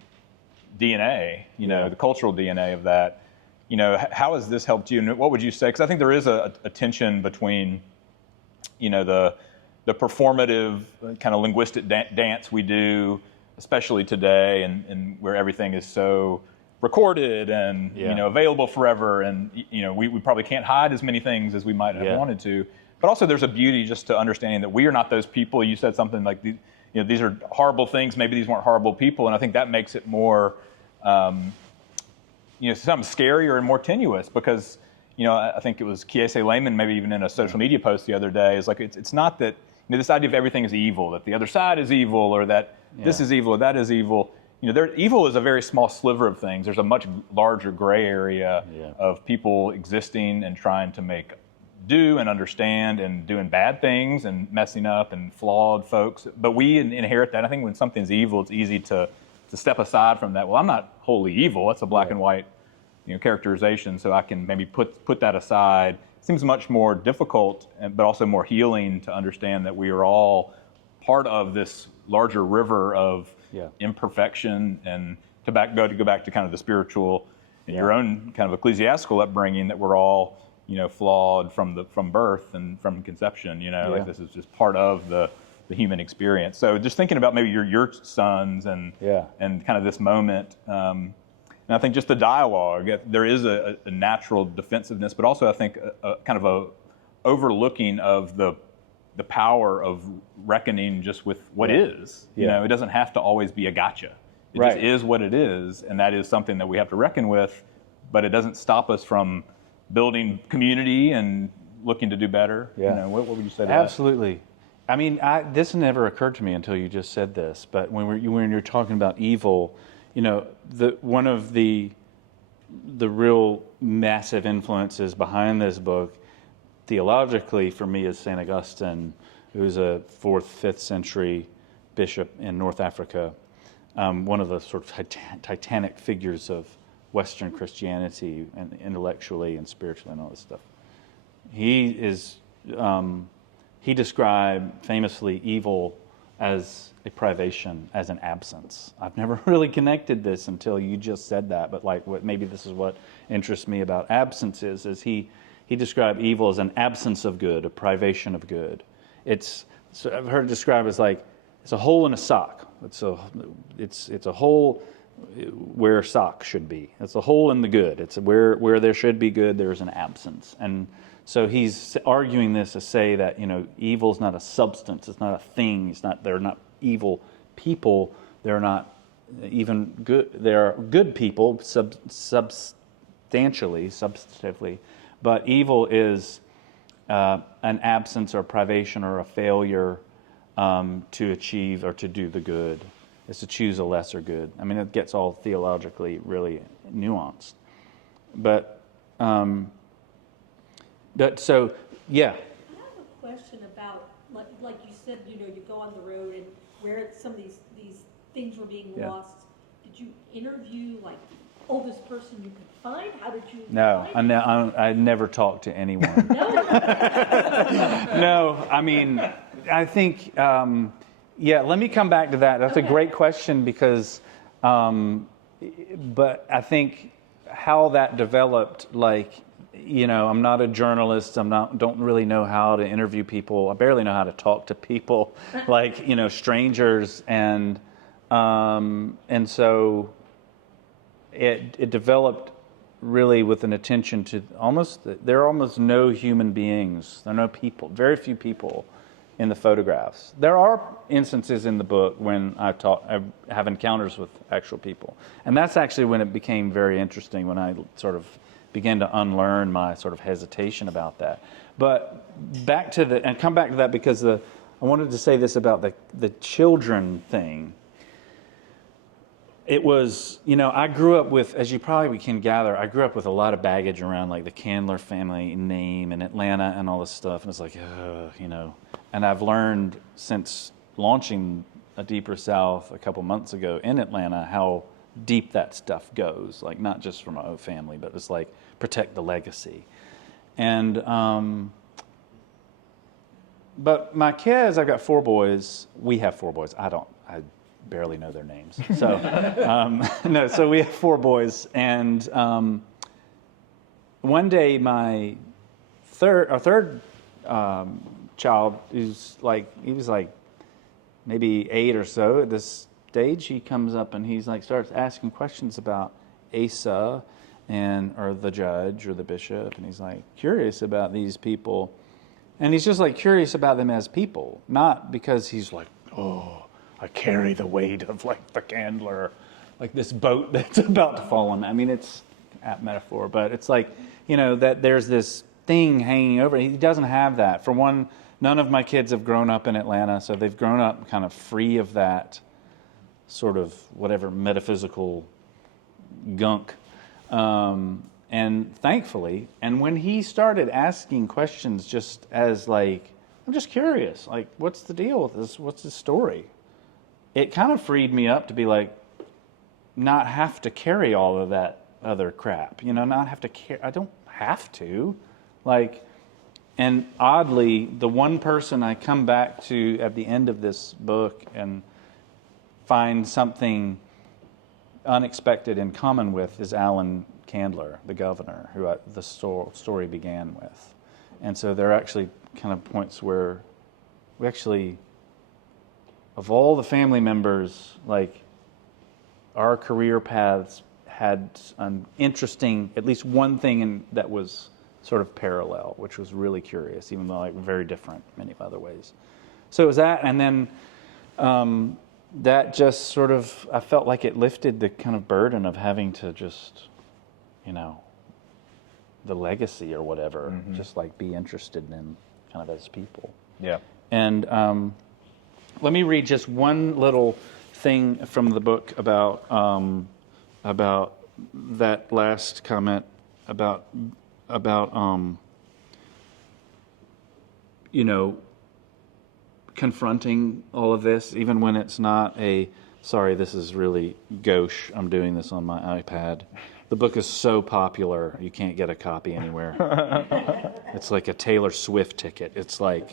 DNA, the cultural DNA of that. How has this helped you? And what would you say? Because I think there is a tension between, the performative kind of linguistic dance we do, especially today, and where everything is so recorded and available forever, and we probably can't hide as many things as we might have wanted to. But also, there's a beauty just to understanding that we are not those people. You said something like, these are horrible things. Maybe these weren't horrible people, and I think that makes it more, something scarier and more tenuous because, I think it was Kiese Layman, maybe even in a social media post the other day, is like it's not that this idea of everything is evil, that the other side is evil, or that this is evil or that is evil. Evil is a very small sliver of things. There's a much larger gray area of people existing and trying to do and understand and doing bad things and messing up and flawed folks. But we inherit that. I think when something's evil, it's easy to step aside from that. Well, I'm not wholly evil. That's a black and white characterization, so I can maybe put that aside. It seems much more difficult, but also more healing to understand that we are all part of this larger river of imperfection, and to go back to kind of the spiritual, your own kind of ecclesiastical upbringing, that we're all flawed from birth and from conception. Like this is just part of the human experience. So just thinking about maybe your sons and kind of this moment, and I think just the dialogue, there is a natural defensiveness, but also I think a kind of a overlooking of the power of reckoning just with what is. It doesn't have to always be a gotcha. It just is what it is, and that is something that we have to reckon with, but it doesn't stop us from building community and looking to do better. What would you say to that? Absolutely. I mean, this never occurred to me until you just said this, but when you're talking about evil, one of the real massive influences behind this book theologically for me is St. Augustine, who's a 4th, 5th century bishop in North Africa, one of the sort of titanic figures of Western Christianity, and intellectually and spiritually and all this stuff. He described famously evil as a privation, as an absence. I've never really connected this until you just said that, but maybe this is what interests me about absence is he described evil as an absence of good, a privation of good. So I've heard it described as like it's a hole in a sock. It's a hole where sock should be. It's a hole in the good. It's where there should be good, there's an absence. And so he's arguing this to say that evil is not a substance. It's not a thing. They're not evil people. They're not even good. They're good people substantively. But evil is an absence or privation or a failure to achieve or to do the good. It's to choose a lesser good. I mean, it gets all theologically really nuanced. But so, yeah. I have a question about, like you said, you go on the road and where some of these things were being lost. Did you interview oldest person you could find? How did you No, find it? I never talked to anyone. No, I mean, I think, yeah, let me come back to that. That's a great question because, but I think how that developed, like, I'm not a journalist. Don't really know how to interview people. I barely know how to talk to people, like, strangers. And so it developed really with an attention to there are almost no human beings. There are no people, very few people in the photographs. There are instances in the book when I have encounters with actual people. And that's actually when it became very interesting, when I sort of began to unlearn my sort of hesitation about that. But come back to that because I wanted to say this about the children thing. It was, I grew up with, as you probably can gather, I grew up with a lot of baggage around like the Candler family name and Atlanta and all this stuff. And it's like, and I've learned since launching A Deeper South a couple months ago in Atlanta how deep that stuff goes. Like not just for my own family, but it's like protect the legacy. And, but my kids, I've got 4 boys. We have 4 boys. I barely know their names. So, no, so we have 4 boys. And one day my third child, he was like maybe 8 or so at this stage, he comes up and he's like starts asking questions about Asa or the judge or the bishop. And he's like curious about these people. And he's just like curious about them as people, not because he's like, oh, I carry the weight of like the Candler, like this boat that's about to fall on me. I mean, it's apt metaphor, but it's like, that there's this thing hanging over. He doesn't have that. For one, none of my kids have grown up in Atlanta, so they've grown up kind of free of that sort of whatever metaphysical gunk. And thankfully, and when he started asking questions just as like, I'm just curious, like, what's the deal with this? What's the story? It kind of freed me up to be like, not have to carry all of that other crap, not have to carry. I don't have to. Like, and oddly, the one person I come back to at the end of this book and find something unexpected in common with is Alan Candler, the governor, who the story began with. And so there are actually kind of points where we actually, of all the family members, like our career paths had an interesting, at least one thing that was sort of parallel, which was really curious, even though like very different in many other ways. So it was that, and then that just sort of, I felt like it lifted the kind of burden of having to just, the legacy or whatever, just like be interested in kind of as people. Yeah. And let me read just one little thing from the book about that last comment about confronting all of this, even when it's not sorry, this is really gauche, I'm doing this on my iPad. The book is so popular, you can't get a copy anywhere. It's like a Taylor Swift ticket. It's like,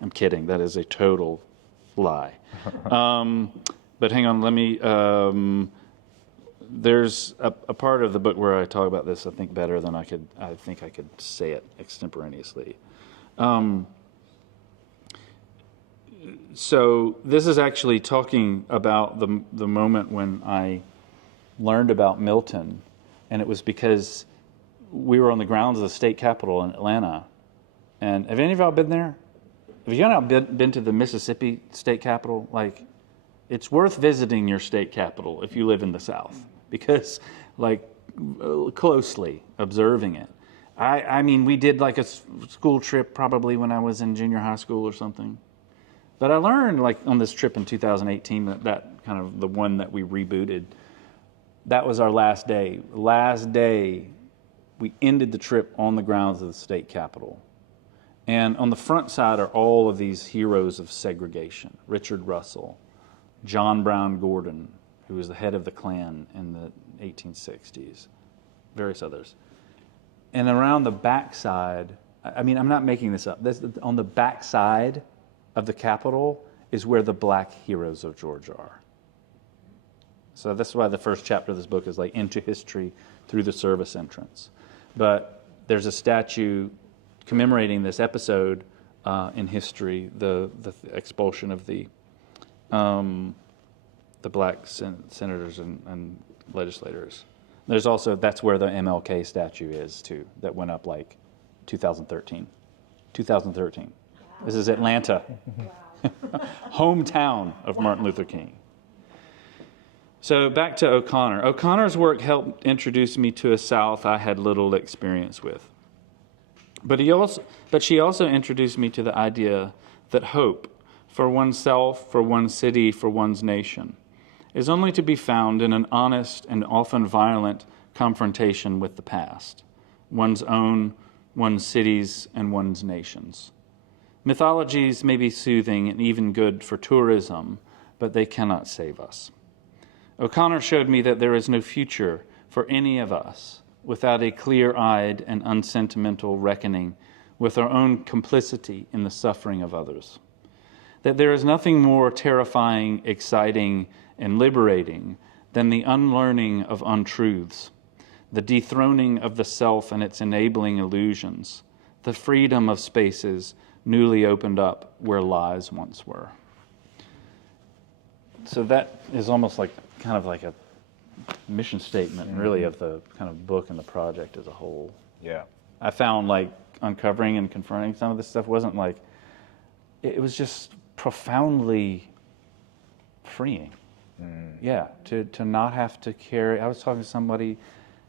I'm kidding, that is a total lie. But hang on, let me, there's a part of the book where I talk about this, I think, better than I think I could say it extemporaneously. So this is actually talking about the moment when I learned about Milton, and it was because we were on the grounds of the state capitol in Atlanta. And have any of y'all been there? Have you been to the Mississippi state capitol? Like, it's worth visiting your state capitol if you live in the South, because like closely observing it. I mean, we did like a school trip probably when I was in junior high school or something. But I learned, like, on this trip in 2018, that kind of the one that we rebooted, that was our last day. Last day, we ended the trip on the grounds of the state capitol. And on the front side are all of these heroes of segregation. Richard Russell, John Brown Gordon, who was the head of the Klan 1860s, various others. And around the backside, I mean, I'm not making this up. On the backside of the Capitol is where the black heroes of Georgia are. So that's why the first chapter of this book is like into history through the service entrance. But there's a statue commemorating this episode in history, the expulsion of the black senators and legislators. There's also, that's where the MLK statue is too, that went up like 2013. This is Atlanta, hometown of Martin Luther King. So back to O'Connor. O'Connor's work helped introduce me to a South I had little experience with. But she also introduced me to the idea that hope for oneself, for one's city, for one's nation, is only to be found in an honest and often violent confrontation with the past, one's own, one's cities, and one's nations. Mythologies may be soothing and even good for tourism, but they cannot save us. O'Connor showed me that there is no future for any of us without a clear-eyed and unsentimental reckoning with our own complicity in the suffering of others. That there is nothing more terrifying, exciting, and liberating than the unlearning of untruths, the dethroning of the self and its enabling illusions, the freedom of spaces newly opened up where lies once were. So that is almost like kind of like a mission statement, really, of the kind of book and the project as a whole. Yeah. I found like uncovering and confronting some of this stuff wasn't like, it was just profoundly freeing. Yeah, to not have to carry. I was talking to somebody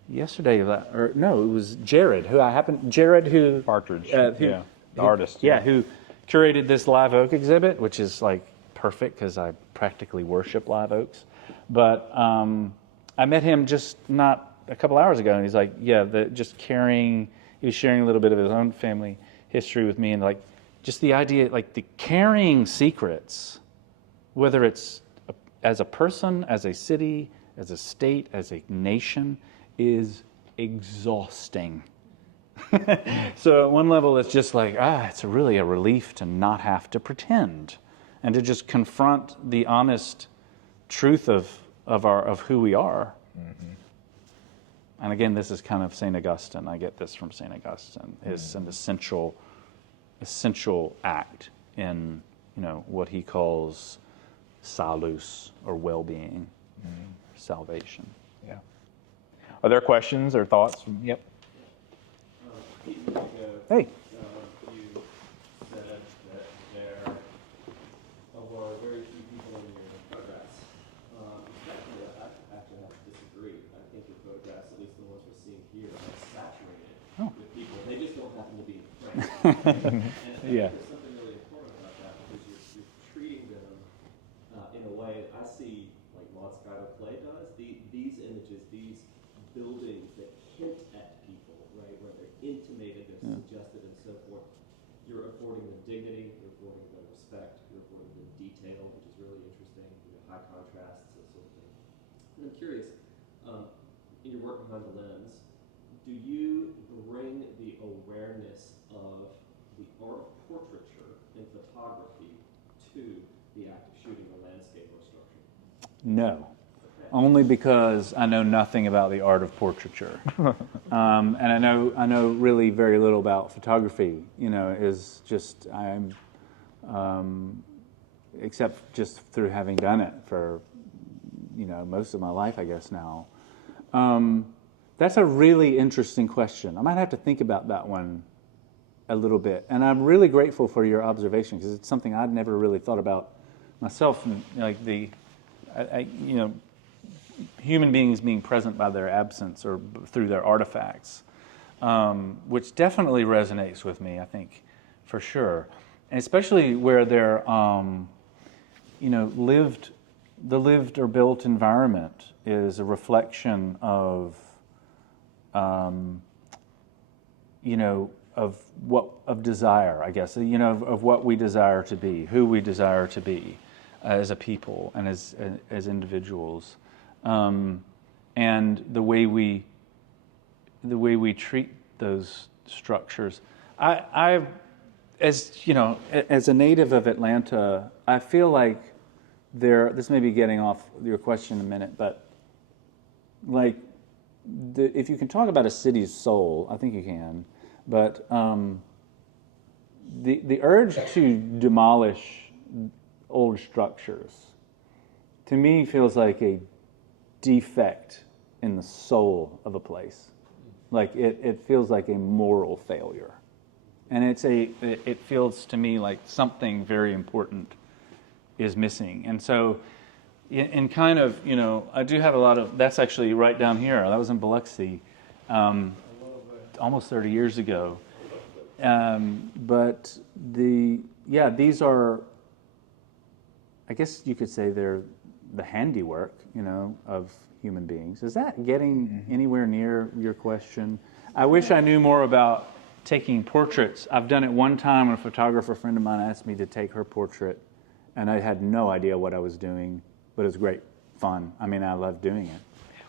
yesterday, it was Jared, who Partridge, the artist. Yeah, who curated this live oak exhibit, which is like perfect because I practically worship live oaks. But I met him just not a couple hours ago, and he's like, he was sharing a little bit of his own family history with me, and like just the idea, like the carrying secrets, whether it's as a person, as a city, as a state, as a nation, is exhausting. So at one level, it's just like, it's really a relief to not have to pretend and to just confront the honest truth of who we are. Mm-hmm. And again, this is kind of St. Augustine. I get this from St. Augustine. It's an essential act in what he calls salus, or well-being, salvation. Yeah. Are there questions or thoughts? Yep. Hey. You said that there were very few people in your photographs. Actually, I actually have to disagree. I think your photographs, at least the ones we're seeing here, are saturated with people. They just don't happen to be friends. And Yeah. there's something really important about that, because you're treating them in a way that I see, like Maud Skyler Clay does. These images, these buildings that hint at people, right, where they're intimated, they're suggested, and so forth. You're affording them dignity, you're affording them respect, you're affording them detail, which is really interesting, high contrasts, that sort of thing. And I'm curious, in your work behind the lens, do you bring the awareness of the art of portraiture and photography to the act of shooting a landscape or structure? No. Only because I know nothing about the art of portraiture, and I know really very little about photography. Is just except just through having done it for most of my life, I guess now. That's a really interesting question. I might have to think about that one a little bit, and I'm really grateful for your observation, because it's something I'd never really thought about myself. Like human beings being present by their absence or through their artifacts, which definitely resonates with me, I think, for sure. And especially where they're, the lived or built environment is a reflection of, of desire, I guess, of what we desire to be, who we desire to be as a people and as individuals. and the way we treat those structures. As you know, as a native of Atlanta, I feel like this may be getting off your question in a minute, but like, if you can talk about a city's soul, I think you can, but the urge to demolish old structures, to me, feels like a defect in the soul of a place. Like it feels like a moral failure. And it feels to me like something very important is missing. And so in kind of, you know, I do have a lot of, that's actually right down here. That was in Biloxi almost 30 years ago. But these are, I guess you could say they're the handiwork, you know, of human beings. Is that getting anywhere near your question? I wish I knew more about taking portraits. I've done it one time when a photographer friend of mine asked me to take her portrait, and I had no idea what I was doing, but it was great fun. I mean, I loved doing it.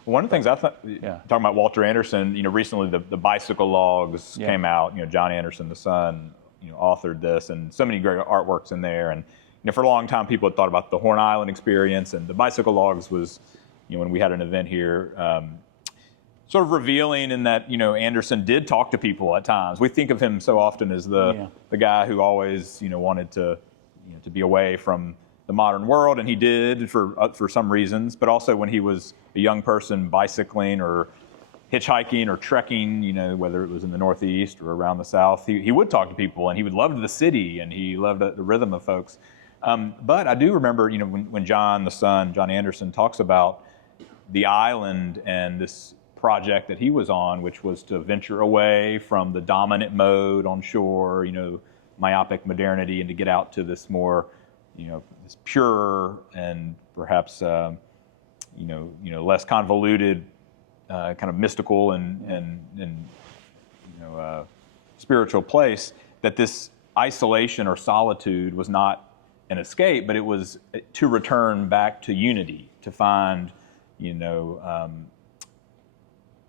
One of the things I thought, talking about Walter Anderson, you know, recently the bicycle logs came out. You know, John Anderson, the son, you know, authored this, and so many great artworks in there. And you know, for a long time, people had thought about the Horn Island experience, and the bicycle logs was, you know, when we had an event here, sort of revealing in that, you know, Anderson did talk to people at times. We think of him so often as the guy who always, you know, wanted to be away from the modern world, and he did for some reasons, but also when he was a young person bicycling or hitchhiking or trekking, you know, whether it was in the Northeast or around the South, he would talk to people, and he would love the city, and he loved the rhythm of folks. But I do remember, you know, when John, the son, John Anderson, talks about the island and this project that he was on, which was to venture away from the dominant mode on shore, you know, myopic modernity, and to get out to this more, you know, this pure and perhaps, you know, less convoluted, kind of mystical and you know, spiritual place. That this isolation or solitude was not an escape, but it was to return back to unity, to find, you know,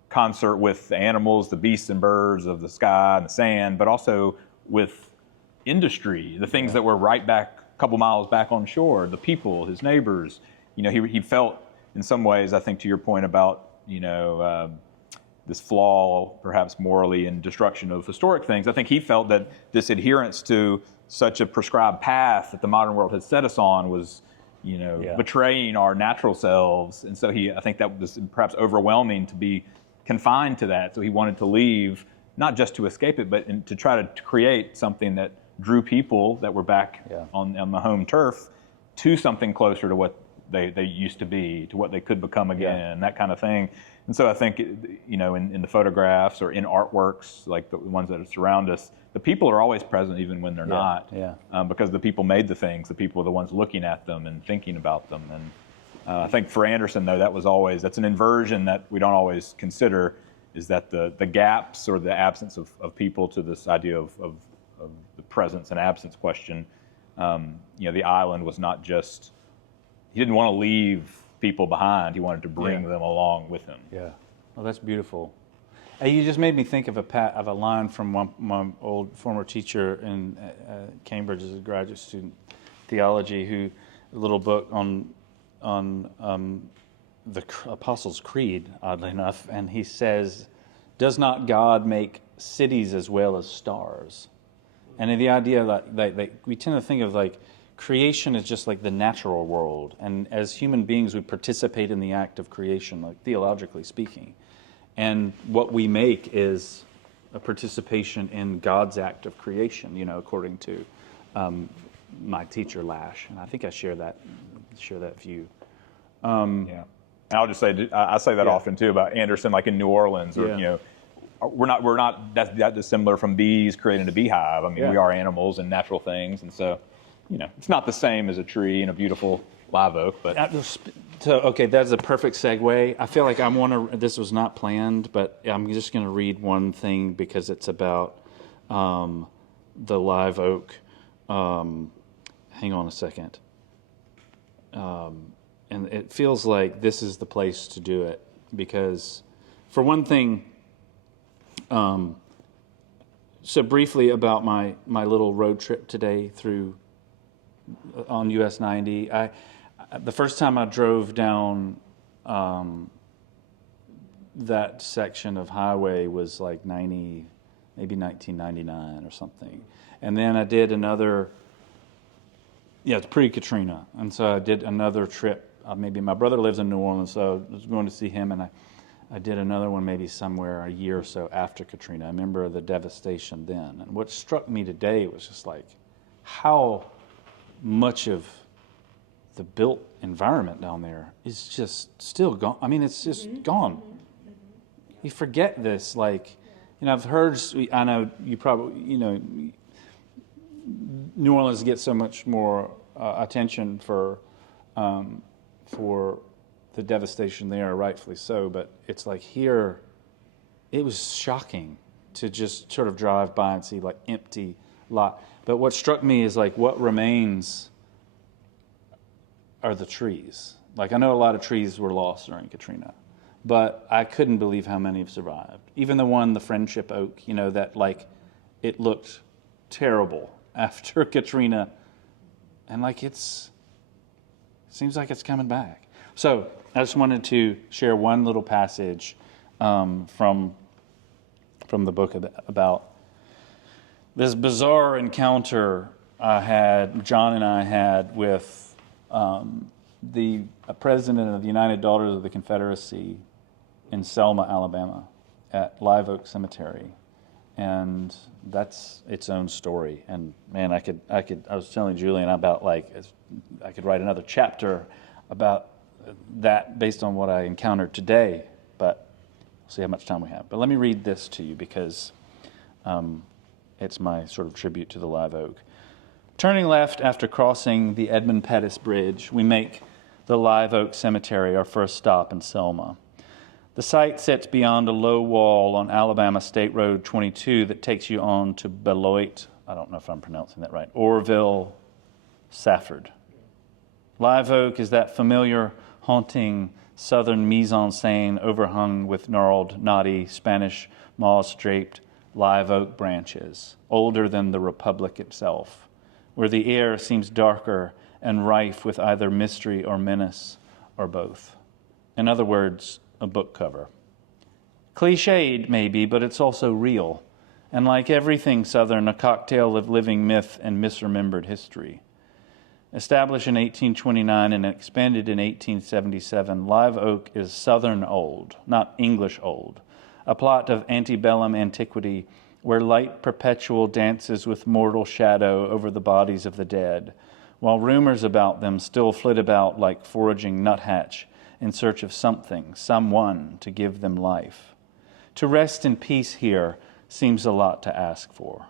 concert with the animals, the beasts and birds of the sky and the sand, but also with industry, the things that were right back a couple miles back on shore, the people, his neighbors. You know, he felt in some ways, I think to your point about, you know, this flaw perhaps morally in destruction of historic things, I think he felt that this adherence to such a prescribed path that the modern world had set us on was, you know, betraying our natural selves. And so I think that was perhaps overwhelming to be confined to that. So he wanted to leave, not just to escape it, but to try to create something that drew people that were back on the home turf to something closer to what they used to be, to what they could become again, that kind of thing. And so I think, you know, in the photographs or in artworks, like the ones that surround us, the people are always present even when they're not, because the people made the things, the people are the ones looking at them and thinking about them. And I think for Anderson, though, that's an inversion that we don't always consider, is that the gaps or the absence of people to this idea of the presence and absence question. You know, the island was not just, he didn't want to leave people behind, he wanted to bring them along with him. Yeah, well, that's beautiful. You just made me think of a line from my old former teacher in Cambridge as a graduate student, theology, who a little book on the Apostles' Creed, oddly enough, and he says, "Does not God make cities as well as stars?" And the idea that we tend to think of like creation is just like the natural world, and as human beings we participate in the act of creation, like theologically speaking. And what we make is a participation in God's act of creation, you know, according to my teacher Lash, and I think I share that view. And I'll just say, I say that often too about Anderson, like in New Orleans, or you know, we're not that dissimilar from bees creating a beehive. I mean, we are animals and natural things, and so, you know, it's not the same as a tree and a beautiful live oak, but. So, okay, that's a perfect segue. I feel like this was not planned, but I'm just going to read one thing because it's about the live oak. Hang on a second. And it feels like this is the place to do it. because, for one thing, so briefly about my little road trip today on US 90. The first time I drove down that section of highway was like maybe 1999 or something. And then I did another, it's pre-Katrina. And so I did another trip. Maybe my brother lives in New Orleans, so I was going to see him, and I did another one maybe somewhere a year or so after Katrina. I remember the devastation then. And what struck me today was just like how much of the built environment down there is just still gone. I mean, it's just gone. You forget this. Like, I've heard, I know you probably, New Orleans gets so much more attention for the devastation there, rightfully so, but it's like here, it was shocking to just sort of drive by and see like empty lot. But what struck me is like what remains are the trees. Like, I know a lot of trees were lost during Katrina, but I couldn't believe how many have survived. Even the Friendship Oak, that like it looked terrible after Katrina, and like it seems like it's coming back. So I just wanted to share one little passage from the book about this bizarre encounter John and I had with the president of the United Daughters of the Confederacy in Selma, Alabama, at Live Oak Cemetery. And that's its own story. And man, I was telling Julian about I could write another chapter about that based on what I encountered today, but we'll see how much time we have. But let me read this to you because it's my sort of tribute to the Live Oak. Turning left after crossing the Edmund Pettus Bridge, we make the Live Oak Cemetery our first stop in Selma. The site sits beyond a low wall on Alabama State Road 22 that takes you on to Beloit, I don't know if I'm pronouncing that right, Orville, Safford. Live Oak is that familiar, haunting southern mise-en-scène overhung with gnarled, knotty, Spanish moss-draped live oak branches, older than the Republic itself, where the air seems darker and rife with either mystery or menace, or both. In other words, a book cover. Cliched, maybe, but it's also real, and like everything Southern, a cocktail of living myth and misremembered history. Established in 1829 and expanded in 1877, Live Oak is Southern old, not English old, a plot of antebellum antiquity where light perpetual dances with mortal shadow over the bodies of the dead, while rumors about them still flit about like foraging nuthatch in search of something, someone to give them life. To rest in peace here seems a lot to ask for.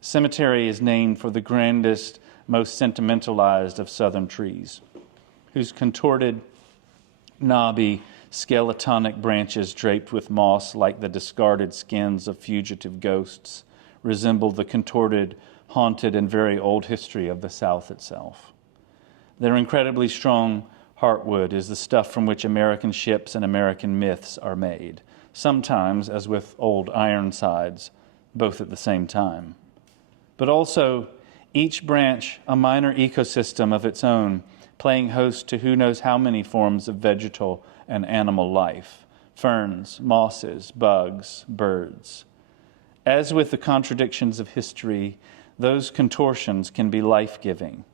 Cemetery is named for the grandest, most sentimentalized of southern trees, whose contorted, knobby, skeletonic branches draped with moss like the discarded skins of fugitive ghosts resemble the contorted, haunted, and very old history of the South itself. Their incredibly strong heartwood is the stuff from which American ships and American myths are made, sometimes, as with old Ironsides, both at the same time. But also, each branch a minor ecosystem of its own, playing host to who knows how many forms of vegetal and animal life, ferns, mosses, bugs, birds. As with the contradictions of history, those contortions can be life-giving.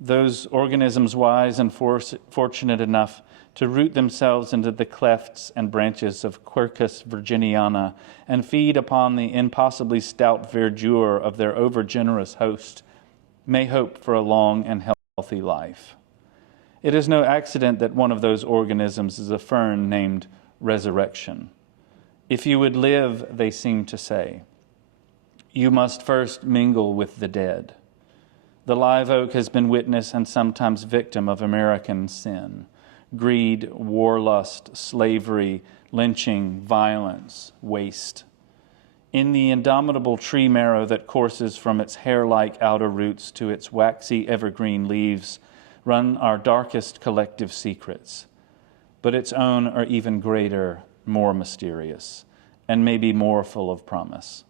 Those organisms wise and fortunate enough to root themselves into the clefts and branches of Quercus virginiana and feed upon the impossibly stout verdure of their overgenerous host may hope for a long and healthy life. It is no accident that one of those organisms is a fern named Resurrection. If you would live, they seem to say, you must first mingle with the dead. The live oak has been witness and sometimes victim of American sin, greed, warlust, slavery, lynching, violence, waste. In the indomitable tree marrow that courses from its hair-like outer roots to its waxy evergreen leaves run our darkest collective secrets. but its own are even greater, more mysterious, and maybe more full of promise.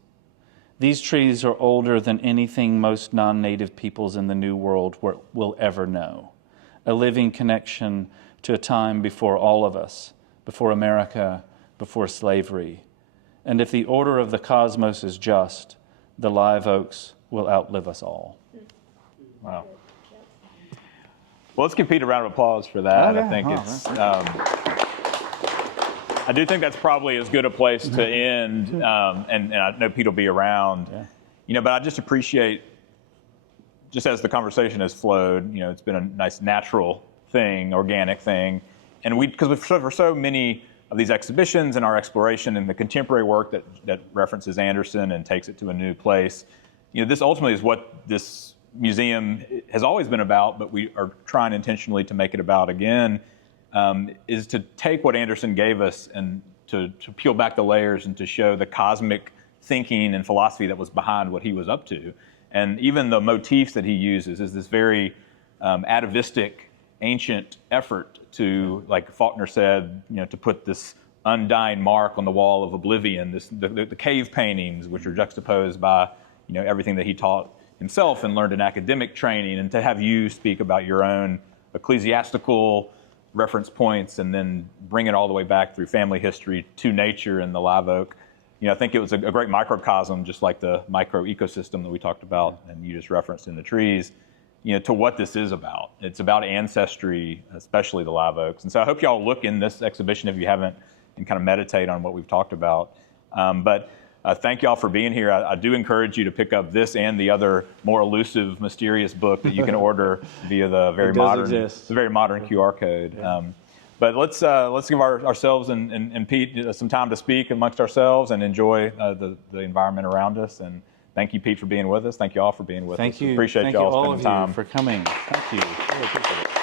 These trees are older than anything most non-native peoples in the New World will ever know, a living connection to a time before all of us, before America, before slavery. And if the order of the cosmos is just, the live oaks will outlive us all. Wow. Well, let's give Pete a round of applause for that. Okay. I think I do think that's probably as good a place to end, and I know Pete will be around. Yeah. You know, but I just appreciate, just as the conversation has flowed, you know, it's been a nice natural thing, organic thing, and because for so many of these exhibitions and our exploration and the contemporary work that references Anderson and takes it to a new place, you know, this ultimately is what this museum has always been about, but we are trying intentionally to make it about again, is to take what Anderson gave us and to peel back the layers and to show the cosmic thinking and philosophy that was behind what he was up to. And even the motifs that he uses is this very atavistic, ancient effort to, like Faulkner said, you know, to put this undying mark on the wall of oblivion, the cave paintings, which are juxtaposed by, you know, everything that he taught himself and learned in academic training, and to have you speak about your own ecclesiastical reference points and then bring it all the way back through family history to nature and the live oak. You know, I think it was a great microcosm, just like the micro ecosystem that we talked about and you just referenced in the trees, you know, to what this is about. It's about ancestry, especially the live oaks. And so I hope y'all look in this exhibition if you haven't and kind of meditate on what we've talked about. But thank y'all for being here. I do encourage you to pick up this and the other more elusive, mysterious book that you can order via the very modern QR code. Yeah. But let's give ourselves and Pete some time to speak amongst ourselves and enjoy the environment around us. And thank you, Pete, for being with us. Thank you all for being with us. Thank you. Appreciate Thank y'all you all spending time for coming. Thank you. Really appreciate it.